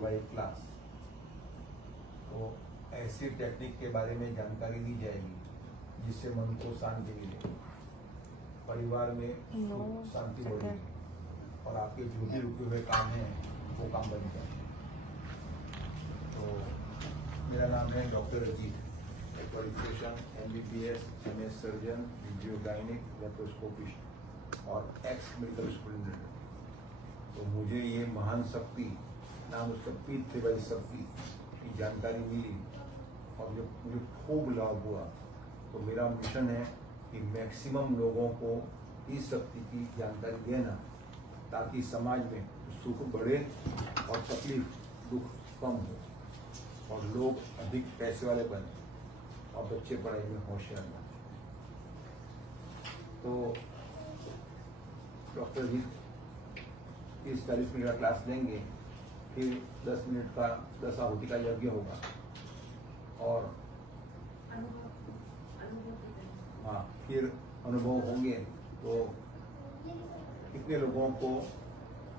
Y class. तो ऐसी technique के बारे में जानकारी दी जाएगी जिससे मन को शांति मिले, परिवार में शांति बढ़ेगी और आपके जो भी रुके हुए काम हैं वो काम बन जाए। तो मेरा नाम है doctor Ajit, qualification MBBS MS surgeon, वीडियोगाइनिक, लेप्रोस्कोपिस्ट और एक्स मेडिकल स्टूडेंट। तो मुझे ये महान शक्ति, नाम उसका पीठ थे भाई शक्ति की जानकारी मिली और जब मुझे खूब लाभ हुआ तो मेरा मिशन है कि मैक्सिमम लोगों को इस शक्ति की जानकारी देना ताकि समाज में सुख बढ़े और तकलीफ दुख कम हो और लोग अधिक पैसे वाले बने और बच्चे पढ़ाई में होशियार बने। तो डॉक्टर जी 30-40 मिनट का क्लास लेंगे, फिर 10 मिनट का 10 आहुति का यज्ञ होगा और हाँ फिर अनुभव होंगे। तो कितने लोगों को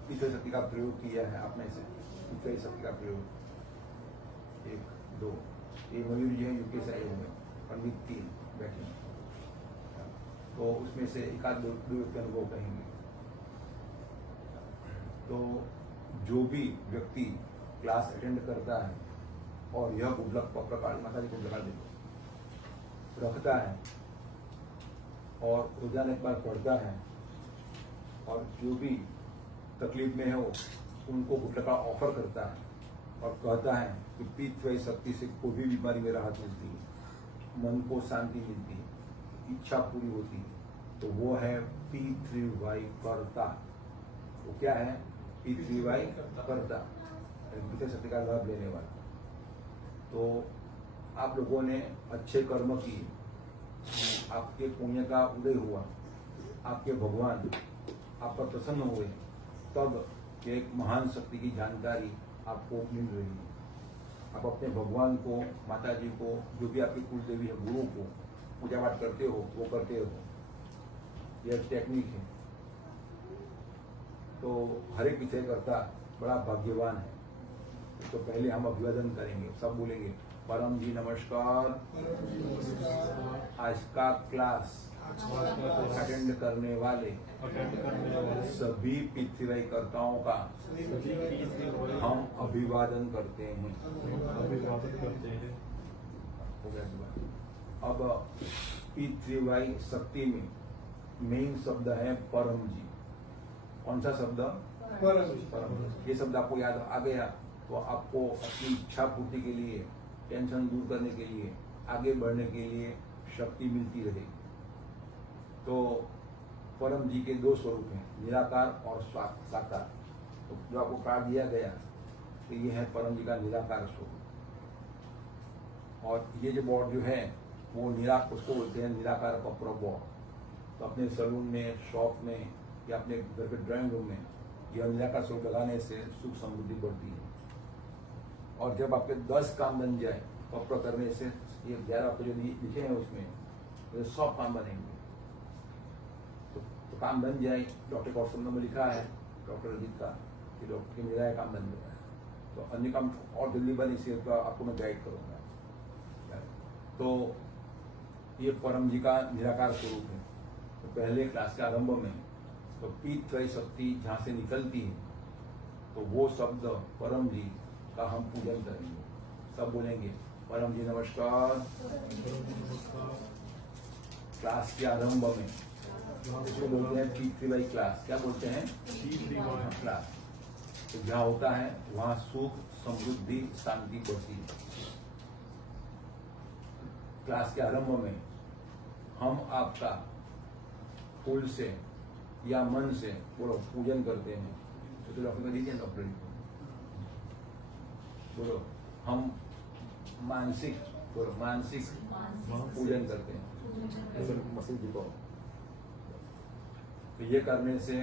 पितृ शक्ति का प्रयोग किया है आप में से? पितृ शक्ति का प्रयोग 1 2, ये मयूर जी हैं यूके से आए हुए, पंडित 3 बैठे, तो उसमें से एक आध दो व्यक्ति अनुभव कहेंगे। तो जो भी व्यक्ति क्लास अटेंड करता है और यह गुडलक प्रकार माता जी को लगा देते रखता है और रोजाना एक बार पढ़ता है और जो भी तकलीफ में है वो उनको गुटलक का ऑफर करता है और कहता है कि पीठ शक्ति से कोई भी बीमारी में राहत मिलती है, मन को शांति मिलती है, इच्छा पूरी होती है, तो वो है P3Y कर्ता। वो क्या है? P3Y कर्ता, पीठ शक्ति का लाभ लेने वाला। तो आप लोगों ने अच्छे कर्म किए, आपके पुण्य का उदय हुआ, आपके भगवान आप पर प्रसन्न हुए, तब एक महान शक्ति की जानकारी आपको मिल रही है। आप अपने भगवान को, माता जी को, जो भी आपकी कुल देवी है, गुरु को पूजा पाठ करते हो, वो करते हो। यह टेक्निक है। तो हर एक पीछे करता बड़ा भाग्यवान है। तो पहले हम अभिवादन करेंगे, सब बोलेंगे परम जी नमस्कार। आज का क्लास अटेंड करने वाले सभी पृथ्वी कर्ताओं का हम अभिवादन करते हैं। अब पृथ्वी शक्ति में मेन शब्द है परम जी। कौन सा शब्द? परम। ये शब्द आपको याद आ गया तो आपको अपनी इच्छा पूर्ति के लिए, टेंशन दूर करने के लिए, आगे बढ़ने के लिए शक्ति मिलती रहे। तो परम जी के 2 स्वरूप हैं, निराकार और साकार। तो जो आपको कार्ड दिया गया तो ये है परम जी का निराकार स्वरूप। और ये जो बोर्ड जो है वो उसको बोलते हैं निराकार कपड़ा बोर्ड। तो अपने सलून में, शॉप में या अपने घर के ड्राइंग रूम में यह निराकार स्वरूप लगाने से सुख समृद्धि बढ़ती है। और जब आपके 10 काम बन जाए कपड़ा करने से, ये 11 आपको जो लिखे हैं उसमें तो 100 काम बनेंगे। तो काम बन जाए, डॉक्टर का ऑप्शन नंबर लिखा है डॉक्टर अजीत का कि डॉक्टर के मेरा काम बन गया है, तो अन्य काम और जल्दी बने, इसे आपको मैं गाइड करूँगा। तो ये परम जी का निराकार स्वरूप है। तो पहले क्लास के आरंभ में तो पीठ शक्ति जहाँ से निकलती है तो वो शब्द परम जी का हम पूजन करेंगे। सब बोलेंगे परम जी नमस्कार। क्लास के आरंभ में इसको बोलते हैं P3Y क्लास। क्या बोलते हैं? P3Y class. तो जहाँ होता है वहाँ सुख, समृद्धि, शांति बढ़ती है। क्लास के आरंभ में हम आपका फूल से या मन से बोलो पूजन करते हैं। तो डॉक्टर को दीजिए, डॉक्टर बोलो हम मानसिक पूजन करते हैं ऐसे मसीह जी को। तो ये करने से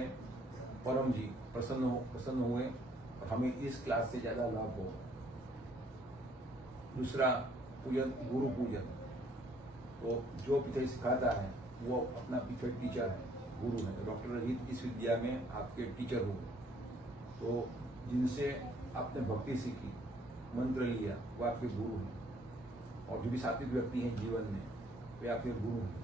परम जी प्रसन्न हुए और हमें इस क्लास से ज्यादा लाभ हो। दूसरा पूजन, गुरु पूजन। तो जो पीछे सिखाता है वो अपना पीछे टीचर है, गुरु है। तो डॉक्टर अजीत इस विद्या में आपके टीचर हुए। तो जिनसे आपने भक्ति सीखी, मंत्र लिया, वो आपके गुरु हैं। और जो भी सात्विक व्यक्ति हैं जीवन में, वे आपके गुरु हैं।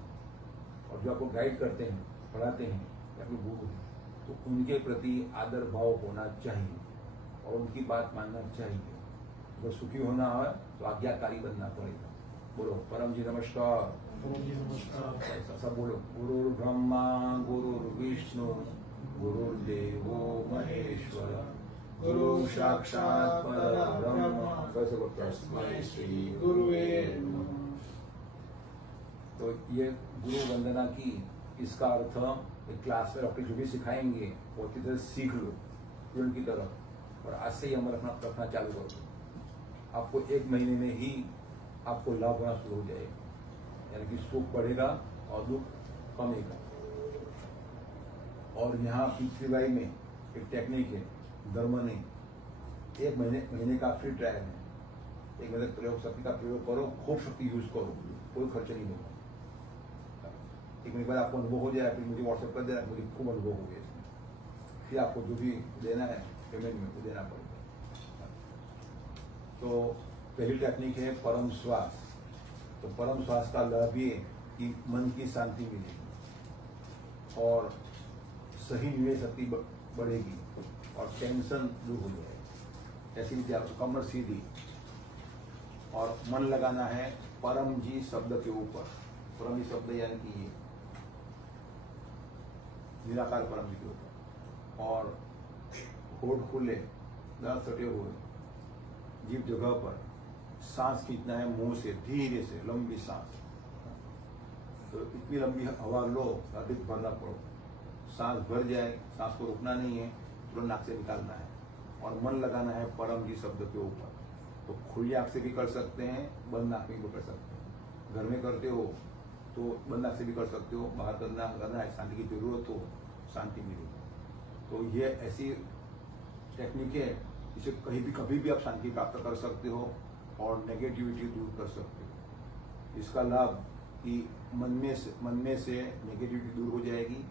और जो आपको गाइड करते हैं, पढ़ाते हैं, वे आपके गुरु हैं। तो उनके प्रति आदर भाव होना चाहिए और उनकी बात मानना चाहिए। अगर सुखी होना है तो आज्ञाकारी बनना पड़ेगा। बोलो परम जी नमस्कार। परम जी नमस्कार। सब बोलो। गुरुर् ब्रह्मा गुरुर्विष्णु गुरुर्देवो महेश्वर गुरु साक्षात् परब्रह्म तस्मै श्री गुरुवे नमः। तो ये गुरु वंदना की, इसका अर्थ एक क्लास में डॉक्टर जो भी सिखाएंगे वो अच्छी तरह सीख लो स्टूडेंट की तरफ, और आज से ही अमल रखना चालू कर दो। आपको 1 महीने में ही आपको लाभ होना शुरू हो जाएगा, यानी कि सुख बढ़ेगा और दुख कमेगा। और यहाँ पीछली में एक टेक्निक है, धर्म नहीं, 1 महीने का फ्री ट्रायल है। 1 महीने प्रयोग शक्ति का प्रयोग करो, खूब शक्ति यूज करो, कोई खर्च नहीं होगा। 1 महीने बाद आपको अनुभव हो जाए, फिर मुझे व्हाट्सएप कर देना, मुझे खूब अनुभव हो गया इसमें। फिर आपको जो भी देना है पेमेंट में वो देना पड़ेगा। तो पहली टेक्निक है परम श्वास। तो परम श्वास का लाभ ये कि मन की शांति मिलेगी और सही निवेश शक्ति बढ़ेगी और टेंशन दूर हो जाएगी। ऐसी रीति आपको कमर सीधी और मन लगाना है परम जी शब्द के ऊपर। परम जी शब्द यानी कि ये निराकार परम जी के ऊपर, और होठ खुले, दांत सटे हुए, जीभ जगह पर, सांस खींचना है मुंह से, धीरे से लंबी सांस। तो इतनी लंबी हवा लो अधिक भरना पड़ो, सांस भर जाए, सांस को रोकना नहीं है, तुरंत नाक से निकालना है। और मन लगाना है परम जी शब्द के ऊपर। तो खुली आंख से भी कर सकते हैं, बंद आंख में भी कर सकते हैं। घर में करते हो तो बंद आंख से भी कर सकते हो, बाहर करना है, शांति की जरूरत हो, शांति मिलेगी। तो ये ऐसी टेक्निक है, इसे कभी भी आप शांति प्राप्त कर सकते हो और नेगेटिविटी दूर कर सकते हो। इसका लाभ कि मन में से नेगेटिविटी दूर हो जाएगी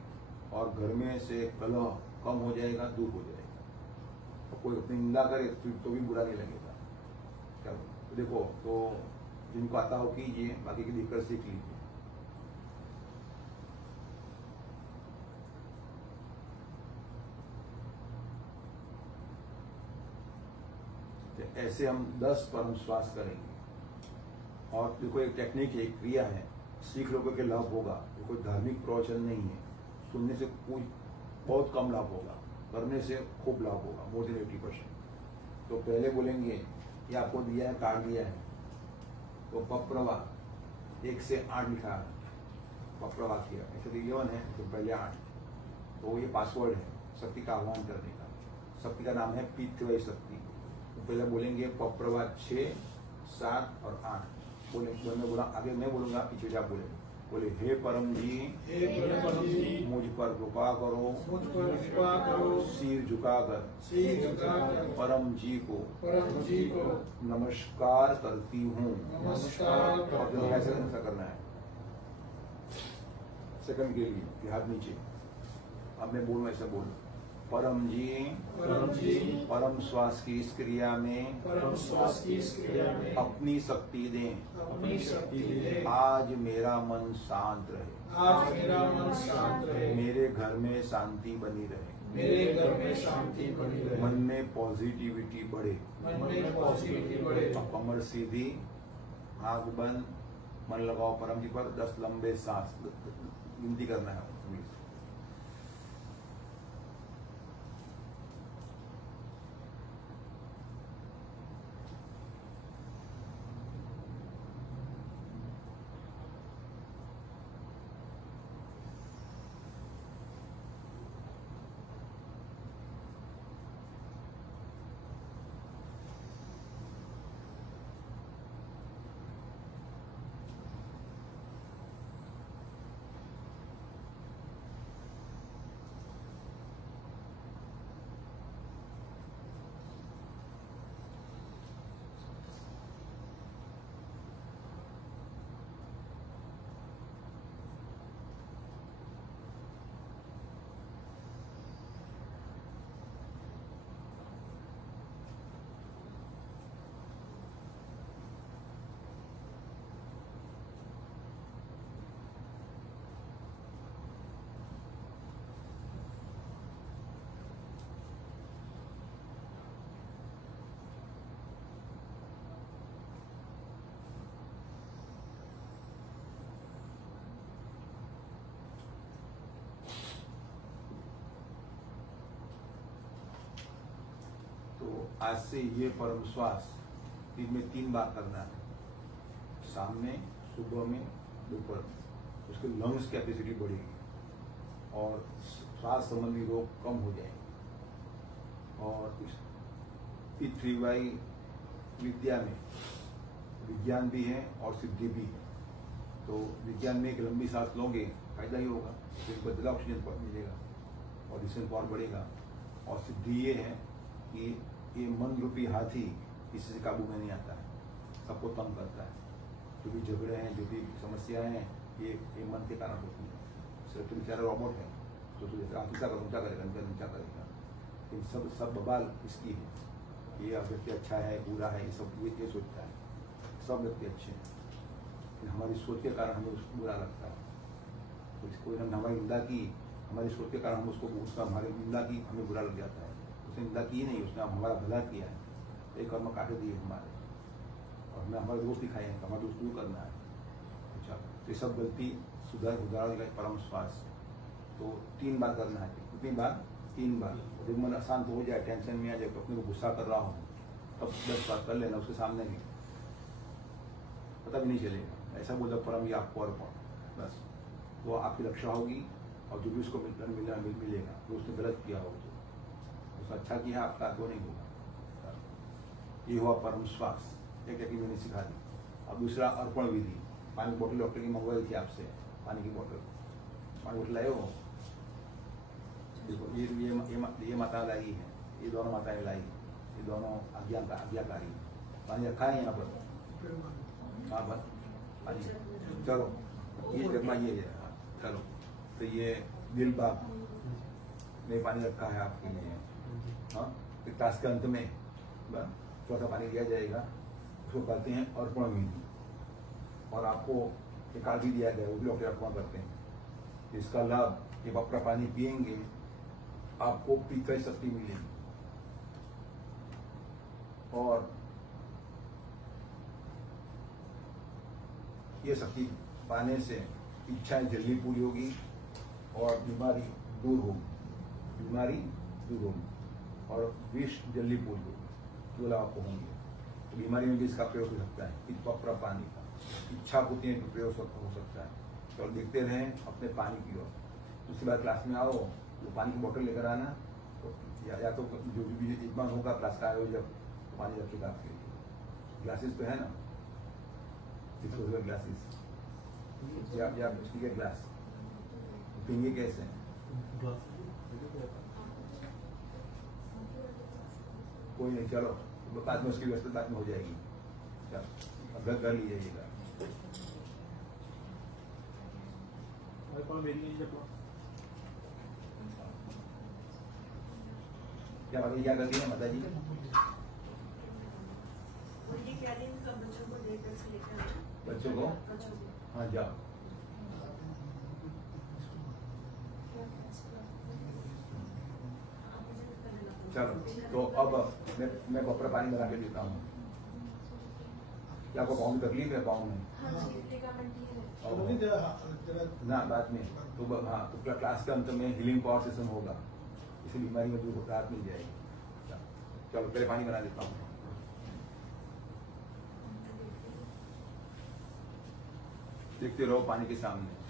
और घर में से कलह कम हो जाएगा, दूर हो जाएगा। तो कोई अपनी निंदा करे तो भी बुरा नहीं लगेगा। तो देखो, तो जिनको आता हो कीजिए, बाकी की देखकर सीख लीजिए। ऐसे हम 10 परम श्वास करेंगे। और देखो एक टेक्निक है, एक क्रिया है, सीख लोगों के लाभ होगा। ये कोई धार्मिक प्रवचन नहीं है, सुनने से कोई बहुत कम लाभ होगा, करने से खूब लाभ होगा, मोर देन 80%। तो पहले बोलेंगे, ये आपको दिया है, कार्ड दिया है, तो पप्रवा 1 से 8 लिखा है, पप्रवा किया, ऐसे तो 11 है, तो पहले 8। तो ये पासवर्ड है शक्ति का आह्वान करने का। शक्ति का नाम है पीतवय शक्ति। तो पहले बोलेंगे पप्रवा 6, 7 और 8 बोला। आगे मैं बोलूंगा, पीछे से आप बोलेंगे। बोले हे परम जी, मुझ पर कृपा करो, सिर झुकाकर परम जी को नमस्कार करती हूँ। और ऐसा करना है सेकंड के लिए, हाथ नीचे। अब मैं बोलूँ, ऐसा बोलूँ, परम जी परम श्वास की इस क्रिया में अपनी शक्ति दें। आज मेरा मन शांत रहे, मेरे घर में शांति बनी रहे, मन में पॉजिटिविटी बढ़े। कमर सीधी, आंख बंद, मन लगाओ परम जी पर, 10 लंबे सांस गिनती करना है। आज से ये परम श्वास दिन में 3 बार करना है, शाम में, सुबह में, दोपहर में। उसके लंग्स कैपेसिटी बढ़ेगी और श्वास संबंधी रोग कम हो जाएंगे। और इस 3Y विद्या में विज्ञान भी है और सिद्धि भी है। तो विज्ञान में एक लंबी सांस लोगे फायदा ही होगा, फिर बदला ऑक्सीजन पर मिलेगा और डिस्टेंस पावर बढ़ेगा। और सिद्धि ये है कि ये मन रूपी हाथी किसी से काबू में नहीं आता है, सबको तंग करता है। जो भी झगड़े हैं, जो भी समस्याएं हैं, ये मन के कारण होती है। सिर्फ तो बेचारा रोबोट है, तो ऊंचा करेगा, नीचा करेगा। लेकिन सब बवाल इसकी है, ये व्यक्ति अच्छा है, बुरा है, ये सब ये सोचता है। सब व्यक्ति अच्छे हैं, लेकिन हमारी सोच के कारण हमें उसको बुरा लगता है। तो इसको हमारी निंदा की, हमारी सोच के कारण हम उसका हमारी निंदा की, हमें बुरा लग जाता है। उसने निंदा की नहीं, उसने हमारा भला किया है, एक कर्म काटे दिए हमारे, और हमें हमारे दोस्त दिखाए हैं, हमारा दोस्त दूर करना है। अच्छा, तो ये सब गलती सुधार परम श्वास। तो 3 बार करना है। कितनी बार? 3 बार। जब मन अशांत हो जाए, टेंशन में आ जाए, अपने को गुस्सा कर रहा हूँ, तब 10 बार कर लेना, उसके सामने नहीं, पता भी नहीं चलेगा। ऐसा बोला परम या आपको अर्पण, बस वो आपकी रक्षा होगी। और जो भी उसको मिलेगा, जो उसने गलत किया हो, तो उसने अच्छा किया आपका तो नहीं होगा। ये हुआ परम श्वास, एक मैंने सिखा दी। अब दूसरा अर्पण विधि। पानी की बोतल डॉक्टर की मंगवाई थी आपसे, पानी की बोतल लाए हो? देखो ये माता लाई है, ये दोनों माताएं लाई, ये दोनों आज्ञाकारी। पानी रखा है यहाँ पर, हाँ बस पानी। चलो ये जगमा ये है, चलो तो ये दिल बाग में पानी रखा है आपके लिए। हाँ, एक क्लास के अंत में चौथा पानी दिया जाएगा, उसको कहते हैं अर्पण विधि। और आपको एक कार्ड भी दिया गया, वो भी डॉक्टर अर्पण करते हैं। इसका लाभ, जब आप पानी पिएंगे आपको पीकर शक्ति मिलेगी। और ये शक्ति पाने से इच्छाएं जल्दी पूरी होगी और बीमारी दूर होगी, और विष जल्दी पूरी होगी, जो लाभ आपको होंगे। तो बीमारी में भी इसका प्रयोग हो सकता है, पपरा पानी का। इच्छा होती है तो प्रयोग हो सकता है। तो देखते रहें अपने पानी की ओर। उसके बाद क्लास में आओ, तो पानी की बोतल लेकर आना, तो या तो जो भी यजमान होगा क्लास का आयोजक, तो पानी रखेगा आपके लिए। ग्लासेस तो है ना, 6 ग्लासेस, या बिस्किट के ग्लास पीएंगे कैसे? कोई नहीं, चलो बाद में उसकी व्यवस्था बाद में हो जाएगी। चलो अब घर ली जाइएगा। क्या बात, क्या करती है माता जी? बच्चों को हाँ जाओ। चलो तो अब मैं बपरा पानी बना के देता हूँ। क्या आपको पाँव में तकलीफ है? पाँव में ना, बाद में तो हाँ, तो क्लास के अंत में हीलिंग पावर सेशन होगा, इसी बीमारी में दूर राहत मिल जाएगी। चलो पहले पानी बना देता हूँ। देखते रहो पानी के सामने।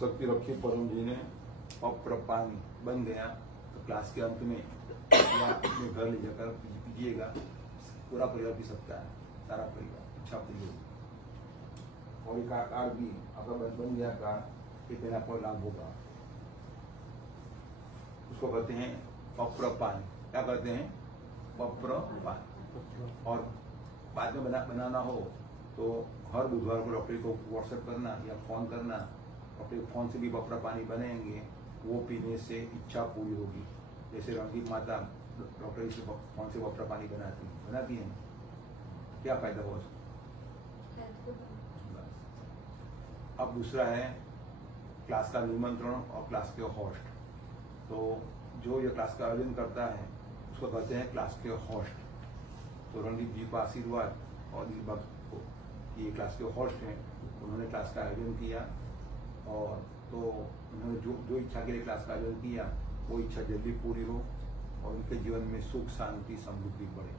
शक्ति रखी परम जी ने अप्रपानी बन गया तो क्लास के अंत में या अपने घर ले जाकर पीजिएगा, पूरा परिवार पी सकता है, सारा परिवार इच्छा पूरी होगी। और एक आकार भी आपका बन गया कार कि पहले आपको लाभ होगा। उसको कहते हैं अप्रपान। क्या कहते हैं? अप्रपान। और बाद में बनाना हो तो हर बुधवार को डॉक्टर को व्हाट्सएप करना या फोन करना, डॉक्टर फोन से भी बपरा पानी बनेंगे, वो पीने से इच्छा पूरी होगी। जैसे रंगीत माता डॉक्टर से फोन से बपरा पानी बनाती है, क्या फायदा हुआ उसको? अब दूसरा है क्लास का निमंत्रण और क्लास के होस्ट। तो जो ये क्लास का आयोजन करता है उसको कहते हैं क्लास के होस्ट। तो रणदीप जी का आशीर्वाद और दिलबाग को ये क्लास के होस्ट हैं, उन्होंने क्लास का आयोजन किया और तो उन्होंने जो इच्छा के लिए क्लास का आयोजन किया वो इच्छा जल्दी पूरी हो और उनके जीवन में सुख शांति समृद्धि बढ़े।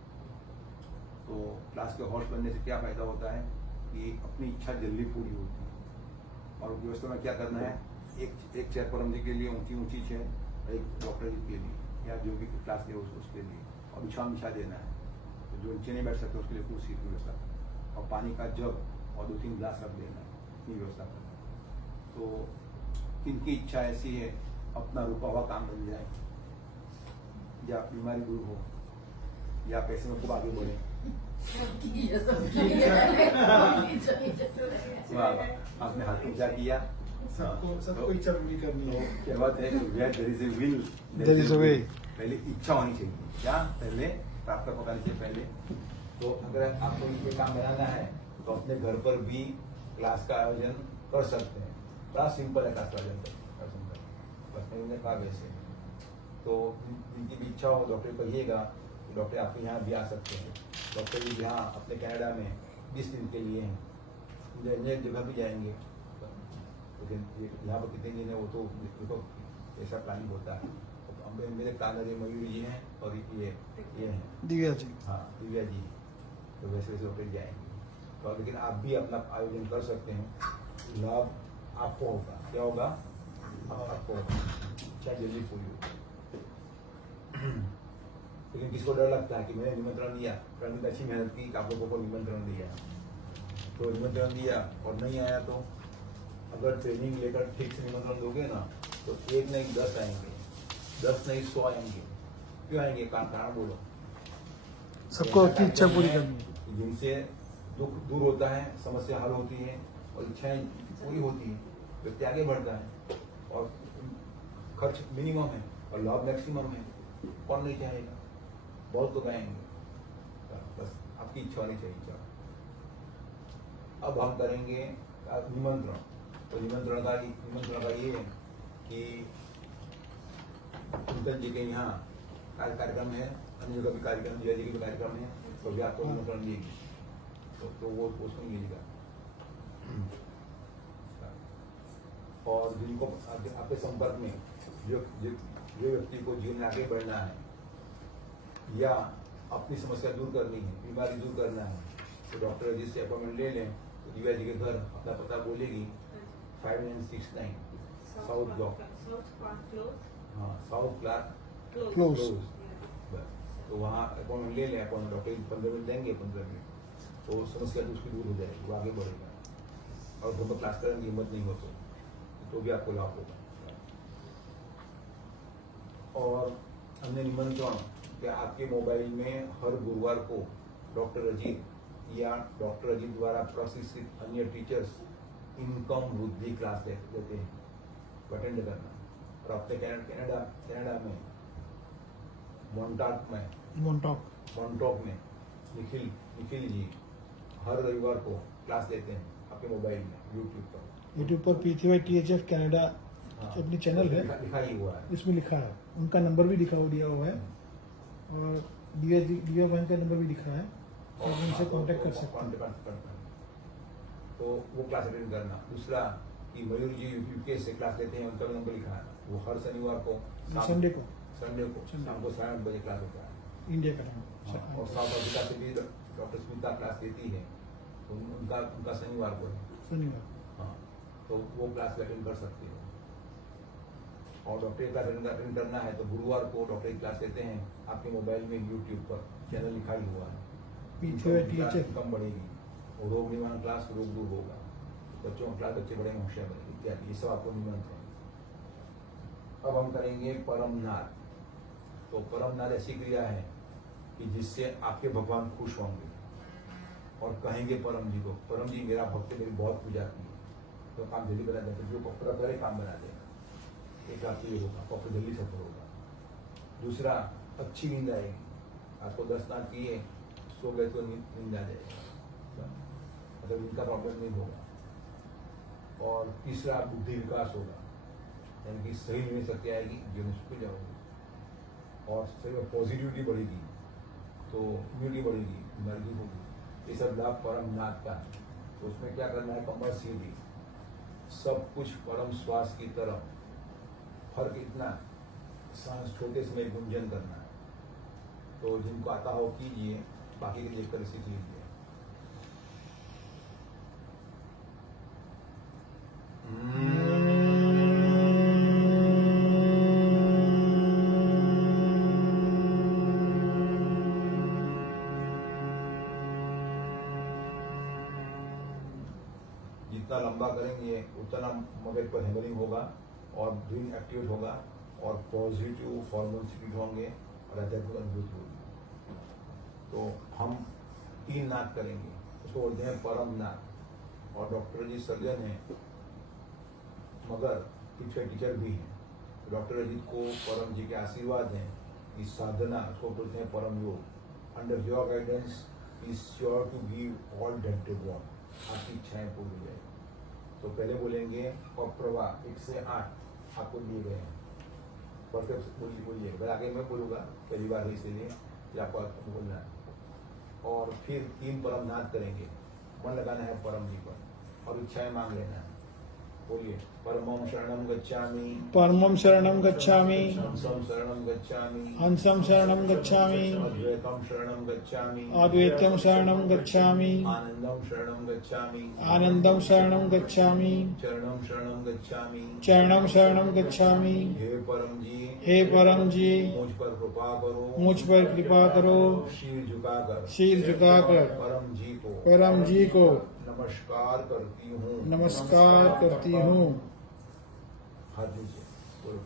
तो क्लास के होस्ट बनने से क्या फायदा होता है कि अपनी इच्छा जल्दी पूरी होती है। और व्यवस्था में क्या करना है, एक चेयर परम जी के लिए ऊंची चेयर, एक डॉक्टर जी के लिए या जो भी क्लास है उसके लिए, और बिछा देना है। तो जो नीचे नहीं बैठ सकते उसके लिए कुर्सी की व्यवस्था करना और पानी का जग और 2-3 गिलास रख देना है, इतनी व्यवस्था करना। तो किनकी इच्छा ऐसी है अपना रुका हुआ काम बन जाए, या बीमारी दूर हो, या पैसे में खूब आगे बढ़े। आपने हाथ ऊंचा किया, सबको इच्छा पूरी करनी है। क्या बात है, there is a will, There is a way. पहले इच्छा होनी चाहिए, क्या पहले प्राप्त पकाने से पहले। तो अगर आपको ये काम बनाना है तो अपने घर पर भी क्लास का आयोजन कर सकते हैं। बड़ा सिंपल है क्लास का आयोजन कर, बस मैंने कहा वैसे। तो जिनकी भी इच्छा हो डॉक्टर कहिएगा, डॉक्टर आपके यहाँ भी आ सकते हैं। डॉक्टर जी यहाँ अपने कनाडा में 20 दिन के लिए हैं, अन्य जगह भी जाएंगे, लेकिन यहाँ पर कितने दिन है वो तो देखो ऐसा प्लानिंग होता है। तो मेरे कानरे मयूर जी हैं और ये हैं दिव्या जी। हाँ दिव्या जी, तो वैसे डॉक्टर जाएंगे। तो लेकिन आप भी अपना आयोजन कर सकते हैं, लाभ आपको होगा। क्या होगा? आपको इच्छा जल्दी पूरी होगी। लेकिन किसको डर लगता है कि मैंने निमंत्रण दिया, रणनीति अच्छी मेहनत की, आप लोगों को निमंत्रण दिया, तो निमंत्रण दिया और नहीं आया, तो अगर ट्रेनिंग लेकर ठीक से निमंत्रण दोगे ना तो 1 नहीं 10 आएंगे, 10 नहीं 100 आएंगे। क्यों आएंगे? कारण बोलो। सबको अपनी इच्छा पूरी करनी है। जिनसे दुख दूर होता है, समस्या हल होती है और इच्छाएं पूरी होती है, व्यक्ति आगे बढ़ता है और खर्च मिनिमम है और लाभ मैक्सिमम है। कौन नहीं चाहेगा? बहुत लोग आएंगे, बस आपकी इच्छा होनी चाहिए। इच्छा। अब हम करेंगे निमंत्रण। तो निमंत्रण का ये है कि कुंदन जी के यहाँ कार्यक्रम है, अन्य जगह भी कार्यक्रम, जय जी के भी कार्यक्रम है, तो भी आपको निमंत्रण देगी, तो वो सुन लीजिएगा। और जिनको आपके संपर्क में जो व्यक्ति को जीवन में आगे बढ़ना है या अपनी समस्या दूर करनी है, बीमारी दूर करना है, तो डॉक्टर जी से अपॉइंटमेंट ले लें। तो दिव्या जी के घर अपना पता बोलेगी, 5969 साउथ ब्लॉक, हाँ साउथ क्लार्क क्लोज। तो वहाँ अपॉइंटमेंट ले लें। अपॉइंटमेंट डॉक्टर 15 मिनट देंगे, 15 मिनट, तो समस्या तो उसकी दूर हो जाएगी, वो आगे बढ़ेगा। और घर पर क्लास करने की हिम्मत नहीं हो तो भी आपको लाभ होगा। और अन्य निमंत्रण कि आपके मोबाइल में हर गुरुवार को डॉक्टर अजीत या डॉक्टर अजीत द्वारा प्रशिक्षित अन्य टीचर्स इनकम वृद्धि क्लास लेते हैं, अटेंड करना। और अपने कनाडा में मॉन्टॉक में निखिल जी हर रविवार को क्लास लेते हैं आपके मोबाइल में यूट्यूब पर PTY THF कनाडा अपनी चैनल है, लिखा ही हुआ है, इसमें लिखा है, उनका नंबर भी दिया हुआ है और दिव्या बहन का नंबर भी लिखा है और उनसे कांटेक्ट कर सकते हैं। तो वो क्लास अटेंड करना। दूसरा कि मयूर जी यूके से क्लास लेते हैं, उनका भी नंबर लिखा है, वो हर शनिवार को संडे को शाम को 8:30 बजे क्लास होता है इंडिया का। और साउथ अफ्रीका से भी डॉक्टर स्मिता क्लास देती है, तो उनका शनिवार को है। शनिवार। हाँ, तो वो क्लास अटेंड कर सकते हो। और डॉक्टर की क्लास अटेंड करना है तो गुरुवार को डॉक्टर की क्लास लेते हैं। आपके मोबाइल में यूट्यूब पर चैनल लिखा ही हुआ है। PTHF कम बढ़ेगी और रोग निवारण क्लास रोग दूर होगा, बच्चों की क्लास बच्चे बड़े होशियार बनेंगे इत्यादि, ये सब आपको निमंत्रण है। अब हम करेंगे परमनाद। तो परमनाद ऐसी क्रिया है कि जिससे आपके भगवान खुश होंगे और कहेंगे परम जी को, परम जी मेरा भक्त मेरी बहुत पूजा की है, तो काम जल्दी बना देते, जो पकड़ा करे काम बना देगा। एक आपको ये होगा, पकड़ जल्दी सफल होगा। दूसरा, अच्छी नींद आएगी। आपको 10 नाथ किए, सो गए तो नींद आ जाएगा, मतलब इनका प्रॉब्लम नहीं होगा। और तीसरा, बुद्धि विकास होगा, यानी कि सही नहीं शक्ति आएगी, जीवन सुख जाओगे। और शरीर में पॉजिटिविटी बढ़ेगी, तो इम्यूनिटी बढ़ेगी, एनर्जी होगी। ये सब लाभ परम नाथ का है। तो उसमें क्या करना है, कमर सीधी, सब कुछ परम श्वास की तरह। फर्क इतना, सांस छोटे से में गुंजन करना है। तो जिनको आता हो कीजिए, बाकी के देखकर सीख लीजिए। जितना लंबा करेंगे उतना मगज पर हैमरिंग होगा और ब्रेन एक्टिवेट होगा और पॉजिटिव हॉर्मोन्स फ्री होंगे और आध्यात्मिक अनुभूति होगी। तो हम 3 नाद करेंगे, उसको बोलते हैं परम नाद। और डॉक्टर जी सर्जन हैं, मगर पीछे टीचर भी हैं। तो डॉक्टर अजीत को परम जी के आशीर्वाद हैं कि साधना, उसको बोलते हैं परम योग। Under your guidance is sure to give all that you want, आपकी इच्छाएं पूरी हो जाएगी। तो पहले बोलेंगे पप्रवा 1 से 8 आपको दिए गए हैं, परफेक्ट बोलिए। अगर आगे मैं बोलूँगा पहली बार है, इसीलिए आपको बोलना है। और फिर 3 परम नाद करेंगे, मन लगाना है परम जी पर और इच्छाएं मांग लेना है। बोलिए, परमं शरणं गच्छामि, परमं शरणं गच्छामि, हंसं शरणं गच्छामि, हंसं शरणं गच्छामि, अद्वैतं शरणं गच्छामि, अद्वैतं शरणं गच्छामि, आनंदं शरणं गच्छामि, आनंदं शरणं गच्छामि, चरणं शरणं गच्छामि, चरणं शरणं गच्छामि। हे परम जी, हे परम जी, मुझ पर कृपा करो, मुझ पर कृपा करो, शीर झुकाकर परम जी को नमस्कार करती हूँ, नमस्कार करती हूँ। हाथ दीजिए, बोलो,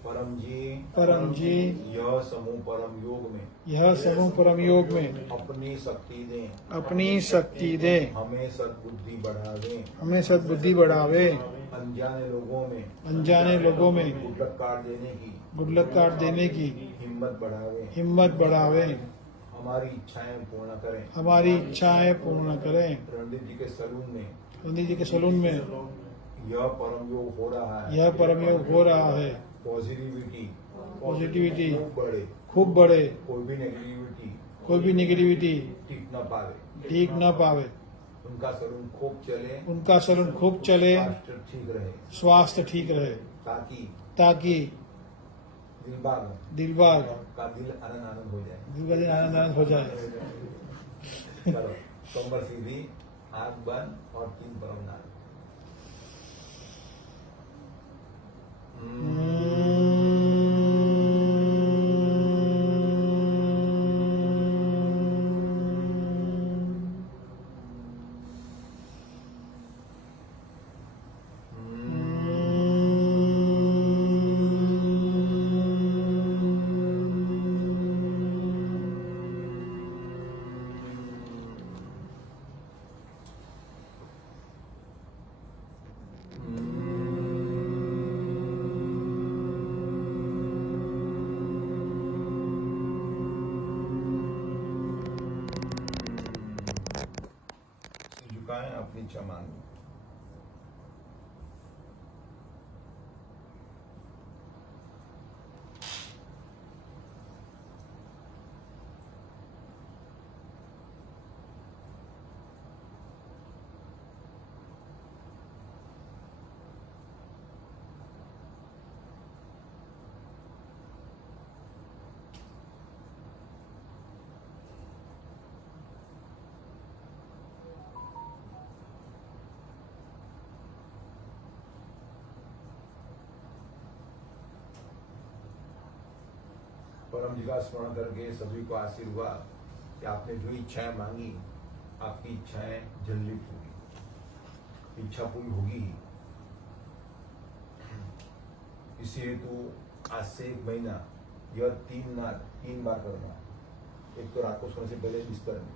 परम जी, यह समूह परम योग में, यह समूह परम योग में अपनी शक्ति दें, अपनी शक्ति दे, हमें सद्बुद्धि बढ़ावे, हमें सद्बुद्धि बढ़ावे, अनजाने लोगों में गुडलक कार्ड देने की हिम्मत बढ़ावे, हमारी इच्छाएं पूर्ण करें, हमारी इच्छाएं पूर्ण करें। रणदीप जी के सलून में, गांधी जी के सलून में यह परम योग हो रहा है, यह परम योग हो रहा है। पॉजिटिविटी खूब बढ़े, कोई भी नेगेटिविटी ठीक न पावे, उनका सलून खूब चले, स्वास्थ्य ठीक रहे, ताकि दिलबाग का दिल आनंद हो जाए, दिल का दिन आनंद हो जाए। चलो, कमर सीधी, आंख बंद और 3 परम नाद। झुकाएं, अपनी इच्छा मांगें। परम जी का स्मरण करके सभी को आशीर्वाद कि आपने जो इच्छाएं मांगी आपकी इच्छाएं जल्दी पूरी, इच्छा पूरी होगी ही। इसी हेतु आज से 1 महीना यह 3 बार करना है। एक तो रात को सोने से पहले बिस्तर में,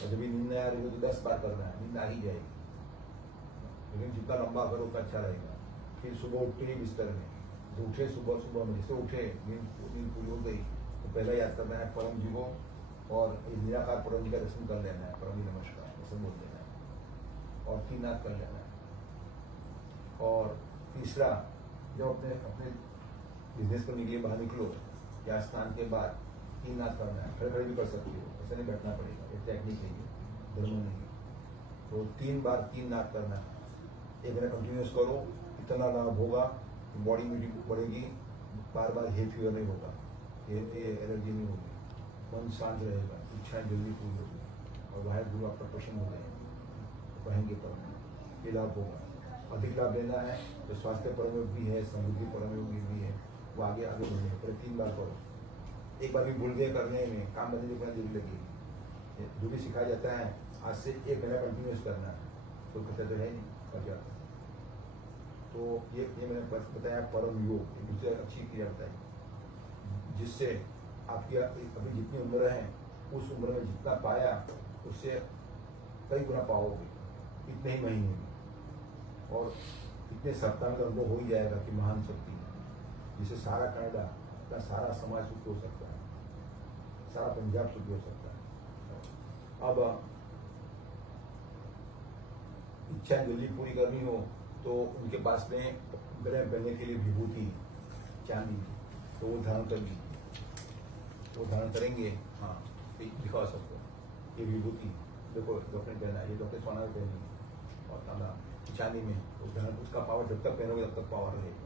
और जब भी नींद नहीं आ रही हो तो 10 बार करना है, नींद आ ही जाएगी, लेकिन जितना लंबा करो उतना अच्छा रहेगा। फिर सुबह उठते ही बिस्तर में, जो उठे सुबह में जैसे उठे नींद पूरी हो गई तो पहले याद करना है परम जी को, और निराकार परम जी का दर्शन कर लेना है, परम जी नमस्कार ऐसे बोल देना है, और 3 नाथ कर लेना है। और तीसरा, जब अपने बिजनेस करने के लिए बाहर निकलो या स्नान के बाद 3 नाथ करना है। खड़े खड़े भी कर सकते हो, ऐसे नहीं बैठना पड़ेगा, ये टेक्निक है, ये धर्म नहीं। तो 3 बार 3 नाथ करना है। 1 महीना कंटिन्यूस करो, इतना लाभ होगा, बॉडी मीटिंग बढ़ेगी, बार बार हे फीवर नहीं होगा, ये एलर्जी नहीं होगी, मन शांत रहेगा, इच्छाएं जल्दी पूरी होगी, और वाहिर गुरु आपका प्रसन्न हो जाएंगे, तो कहेंगे परम ये लाभ होगा। अधिक लाभ लेना है तो स्वास्थ्य परम भी है, समृद्धि परम भी है, वो आगे बढ़ने पर 3 बार करो। एक बार भी भूल गए करने में, काम बनने में देरी लगी, जो भी सिखाया जाता है आज से 1 महीना कंटिन्यूस करना है, तो कहते तो है नहीं, कर जाता है। तो ये मैंने बताया परम योग, दूसरी अच्छी क्रिया बताई, जिससे आपकी अभी जितनी उम्र है उस उम्र में जितना पाया उससे कई गुना पाओगे इतने ही महीने में, और इतने सप्ताह में अनुभव हो ही जाएगा कि महान शक्ति है, जिससे सारा कनाडा का सारा समाज सुखी हो सकता है, सारा पंजाब सुखी हो सकता है। अब इच्छा जल्दी पूरी करनी हो तो उनके पास में गले पहनने के लिए विभूति चांदी, तो वो धारण कर लीजिए, वो धारण करेंगे। हाँ, दिखाओ सबको, ये विभूति देखो, डॉक्टर ने पहना, ये डॉक्टर सोना पहनी और ताला चांदी में, तो धारण उसका पावर जब तक पहनोगे तब तक पावर रहेगा।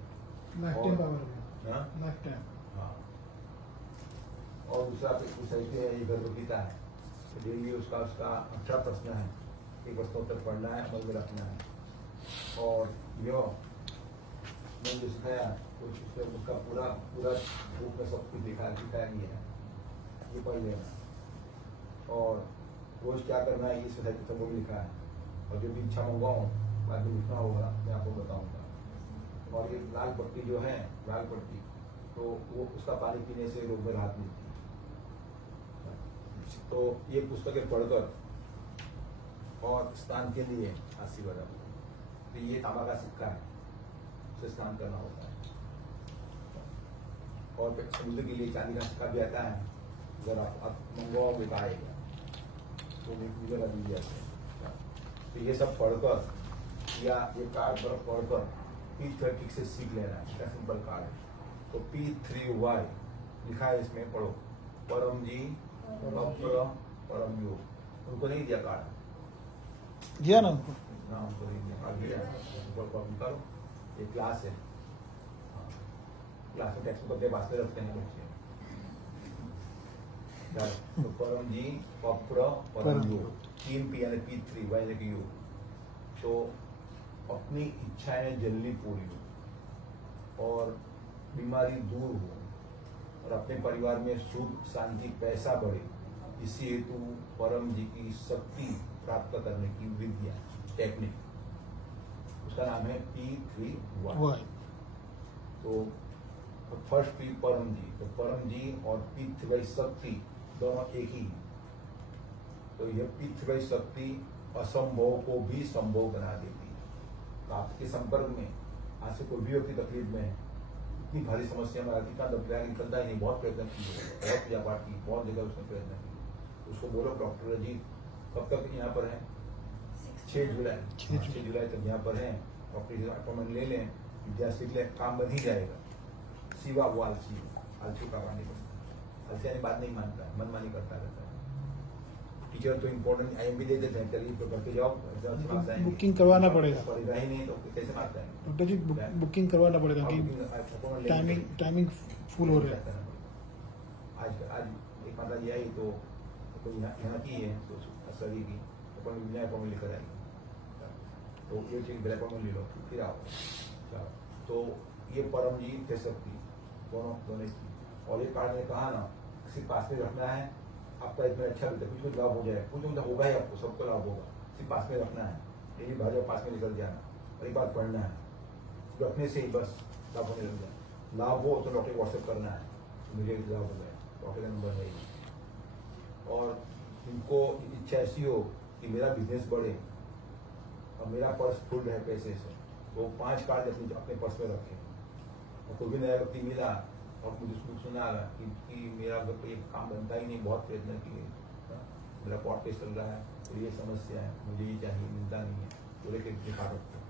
हाँ, और दूसरा है ये गर्भगीता है, तो डेली उसका 18 प्रश्न है, एक प्रश्नोत्तर पढ़ना है, मन में रखना है, और यो मैंने जो सिखाया तो उसमें उसका पूरा रूप में सब कुछ दिखाया गया है, ये पढ़ लेना। और रोज क्या करना है ये सोसाइटी सब लोग लिखा है, और जो भी इच्छा मंगाऊँ बाद में लिखना होगा, मैं आपको बताऊंगा। और ये लाल पट्टी जो है, लाल पट्टी, तो वो उसका पानी पीने से रोग में राहत मिलती है। तो ये पुस्तकें पढ़कर और स्नान के लिए आशीर्वाद आपको, तो ये तांबा का सिक्का है, उसे स्नान करना होता है। और समुद्र के लिए चांदी का सिक्का भी आता है, अगर आप मंगवाओगे तो आएगा, तो मुझे लग जाता है। तो ये सब पढ़कर या ये कार्ड पर पढ़कर P30 से सीख लेना है, इसका सिंपल कार्ड है। तो P3Y लिखा है इसमें, पढ़ो, परम जी परम योग, उनको नहीं दिया कार्ड, दिया ना उनको, ना उनको नहीं दिया कार्ड, दिया करो, ये क्लास है, क्लास में टेक्स्ट बुक के पास में रखते हैं बच्चे। तो परम जी परम योग, 3 P यानी P3, Y यानी कि योग, तो अपनी इच्छाएं जल्दी पूरी हो और बीमारी दूर हो और अपने परिवार में सुख शांति पैसा बढ़े, इसी हेतु परम जी की शक्ति प्राप्त करने की विद्या टेक्निक, उसका नाम है P3Y। तो फर्स्ट P परम जी, तो परम जी और P3Y शक्ति दोनों एक ही। तो यह P3Y शक्ति असंभव को भी संभव बना देती है। तो आपके संपर्क में आज से कोई भी व्यक्ति तकलीफ में है, इतनी भारी समस्या में आती, निकलता ही नहीं, बहुत प्रयत्न किए, बहुत पूजा पाठ की, बहुत जगह उसने प्रयत्न किया, उसको बोलो डॉक्टर अजीत कब तक यहाँ पर है, 6 जुलाई तक यहाँ पर है, डॉक्टर अपॉइंटमेंट ले लें, विद्या सीख लें, काम बन ही जाएगा। सिवा वो आलसी का पानी पड़ता, आलसी यानी बात नहीं मानता है, मनमानी करता रहता है। टीचर तो इम्पोर्टेंट IMP दे देते हैं, चलिए तो करके जाओ, बुकिंग करवाना पड़ेगा, पड़ेगा ही नहीं तो कैसे मारता है डॉक्टर जी, बुकिंग करवाना पड़ेगा कि टाइमिंग फुल हो रहा है। आज एक माता जी आई तो यहाँ की है, तो सभी की अपॉइंटमेंट लेकर आएगी, तो ये चीज ब्लैक अपॉइंटमेंट ले लो, फिर आओ। तो ये परम जी थे शक्ति दोनों की, और एक कार्ड ने कहा ना सिर्फ पास में रखना है, आपका इतना अच्छा कुछ कुछ लाभ हो जाए, कुछ मतलब होगा ही, आपको सबको लाभ होगा, सिर्फ पास में रखना है, यही भाजपा पास में निकल जाना और एक बार पढ़ना है, रखने से ही बस लाभ होने लग जाए। लाभ हो तो डॉक्टर को व्हाट्सएप करना है, मुझे लाभ हो गया, डॉक्टर का नंबर है ही। और इनको इच्छा ऐसी हो कि मेरा बिजनेस बढ़े और मेरा पर्स फुल रहे पैसे से, तो 5 कार्ड अपने पर्स में रखें। और कोई भी नया व्यक्ति मिला और मुझे सुना रहा कि मेरा अगर कोई काम बनता ही नहीं, बहुत प्रयत्न किए, मेरा कोर्ट केस चल रहा है, तो ये समस्या है, मुझे ये चाहिए, मिलता नहीं है, तो लेके दिखा सकते हो,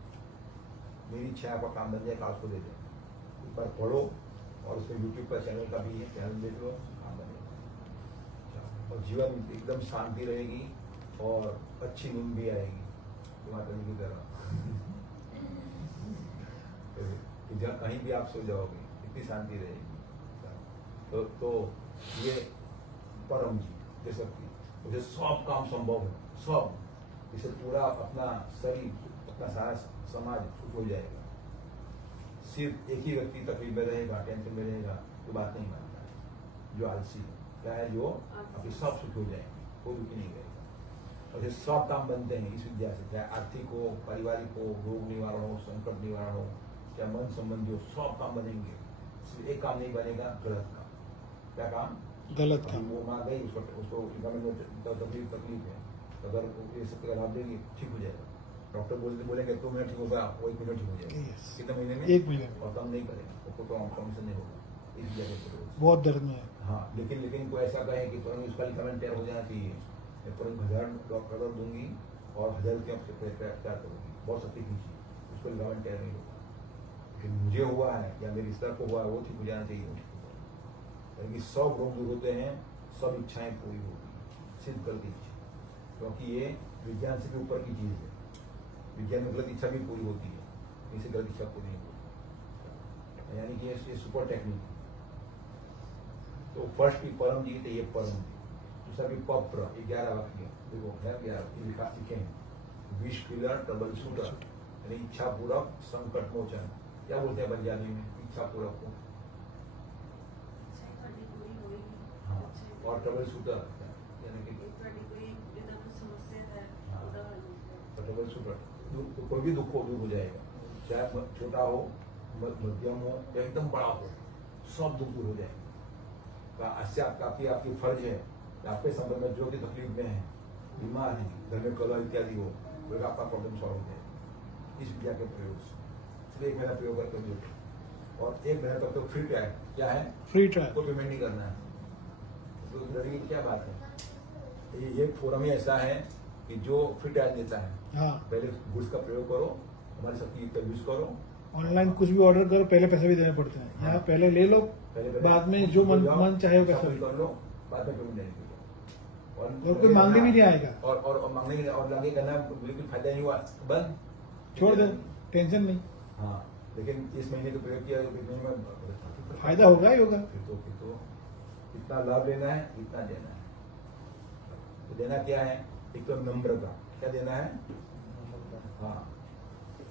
मेरी इच्छा है आपका काम बन जाए, कागज को दे दें, एक बार पढ़ो और उसमें यूट्यूब पर चैनल का भी है, चैनल देख लो, काम बनेगा और जीवन एकदम शांति रहेगी और अच्छी नींद भी आएगी, तो माता जी की तरह तो जब कहीं भी आप सो जाओगे इतनी शांति रहेगी। तो ये परम जी दे सकती, मुझे सब काम संभव है, सब, इसे पूरा अपना शरीर, अपना सारा समाज सुख हो जाएगा। सिर्फ एक ही व्यक्ति तकलीफ में रहेगा, टेंशन में रहेगा, तो बात नहीं मानता है, जो आलसी है, क्या है, जो अपनी सब सुख हो जाएंगे, कोई दुखी नहीं रहेगा। और ये सब काम बनते हैं इस विद्या से, चाहे आर्थिक हो, पारिवारिक हो, रोग निवारण हो, संकट निवारण हो, चाहे मन संबंधी हो, सब काम बनेंगे। सिर्फ एक काम नहीं बनेगा, गलत काम। क्या काम? गलत काम। वो माँ गई, उसको तकलीफ है, अगर ये सब का लाभ देंगे ठीक हो जाएगा। डॉक्टर बोलेंगे 2 मिनट ठीक होगा, वो 1 मिनट ठीक हो जाएगा। Yes. कितने महीने में? 1 महीने में। और कम नहीं करेंगे, उसको तो कमीशन नहीं होगा इस जगह पर। बहुत दर्द में है। हाँ, लेकिन कोई ऐसा कहे कि तुरंत उसका लिखामेंट तैयार हो जाना चाहिए, मैं तुरंत 1000 डॉलर दूंगी और 1000 रुपये आपसे तैयार करूँगी, बहुत सख्ती कीजिए, उसको लिखामेंट तैयार नहीं होगा। लेकिन मुझे हुआ है या मेरे रिश्तेदार को हुआ है, वो ठीक हो जाना चाहिए, क्योंकि सब रोग दूर होते हैं, सब इच्छाएं पूरी होती हैं, सिद्ध कर दीजिए, क्योंकि ये विज्ञान से भी ऊपर की चीज़ है। विज्ञान में गलत इच्छा भी पूरी होती है, इसे गलत इच्छा पूरी नहीं होती, यानी कि ये सुपर टेक्निक है। तो फर्स्ट भी परम जी थे, ये परम जी, दूसरा भी पप्र, 11 वाक्य देखो, 11 लिखे हैं, विश किलर ट्रबल शूटर, यानी इच्छा पूरक संकट मोचन। क्या बोलते हैं पंजाबी में इच्छा पूरक को? हाँ, और ट्रबल शूटर यानी कि ट्रबल शूटर, तो कोई भी दुख हो दूर हो जाएगा, चाहे छोटा हो, मध्यम हो, एकदम बड़ा हो, सब दुख दूर हो जाएगा। आपकी फर्ज है, आपके संबंध में जो भी तकलीफ में है, बीमार है, घर में कलह इत्यादि हो, तो आपका प्रॉब्लम सॉल्व हो जाएगा इस विद्या के प्रयोग से। इसलिए 1 महीना प्रयोग करके जो, और 1 महीना तक तो फ्री ट्रायल, क्या है? फ्री ट्रायल, कोई पेमेंट नहीं करना है। तो डरने की क्या बात है? ये फोरम ही ऐसा है कि जो फ्री ट्रायल देता है। हाँ, पहले गुड्स का प्रयोग करो, हमारी शक्ति का यूज करो। ऑनलाइन कुछ भी ऑर्डर करो, पहले पैसे भी देने पड़ते हैं। यहाँ पहले ले लो, बाद में जो मन चाहे पैसा कर लो, बाद में पेमेंट नहीं और कोई मांगने भी नहीं आएगा, और मांगने के और लगे करना बिल्कुल फायदा नहीं हुआ, बंद, छोड़ दो, टेंशन नहीं। हाँ, लेकिन इस महीने का प्रयोग किया तो इस महीने में फायदा होगा ही होगा। फिर तो इतना लाभ लेना है, इतना देना है। तो देना क्या है? एक तो नम्रता, क्या देना है? हाँ,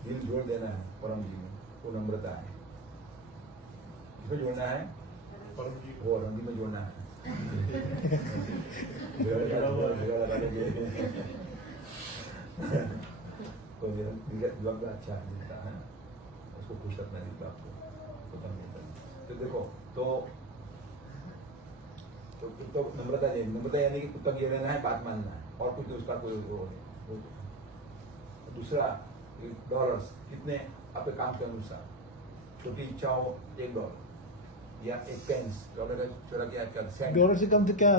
दिल जोड़ देना है परम जी में, वो नम्रता है। किसमें जोड़ना है? परम जी, वो परम जी में जोड़ना है। तो जवाब अच्छा मिलता है, उसको खुश रखना है आपको। तो देखो, तो नम्रता देनी, नम्रता यानी कि पुस्तक ये लेना है, बात मानना है, और कुछ उसका कोई वो नहीं। दूसरा, डॉलर्स कितने आपके काम के अनुसार, छोटी इच्छा हो $1 या 1 पेंस, डॉलर का छोटा क्या सेंट, डॉलर से कम तो क्या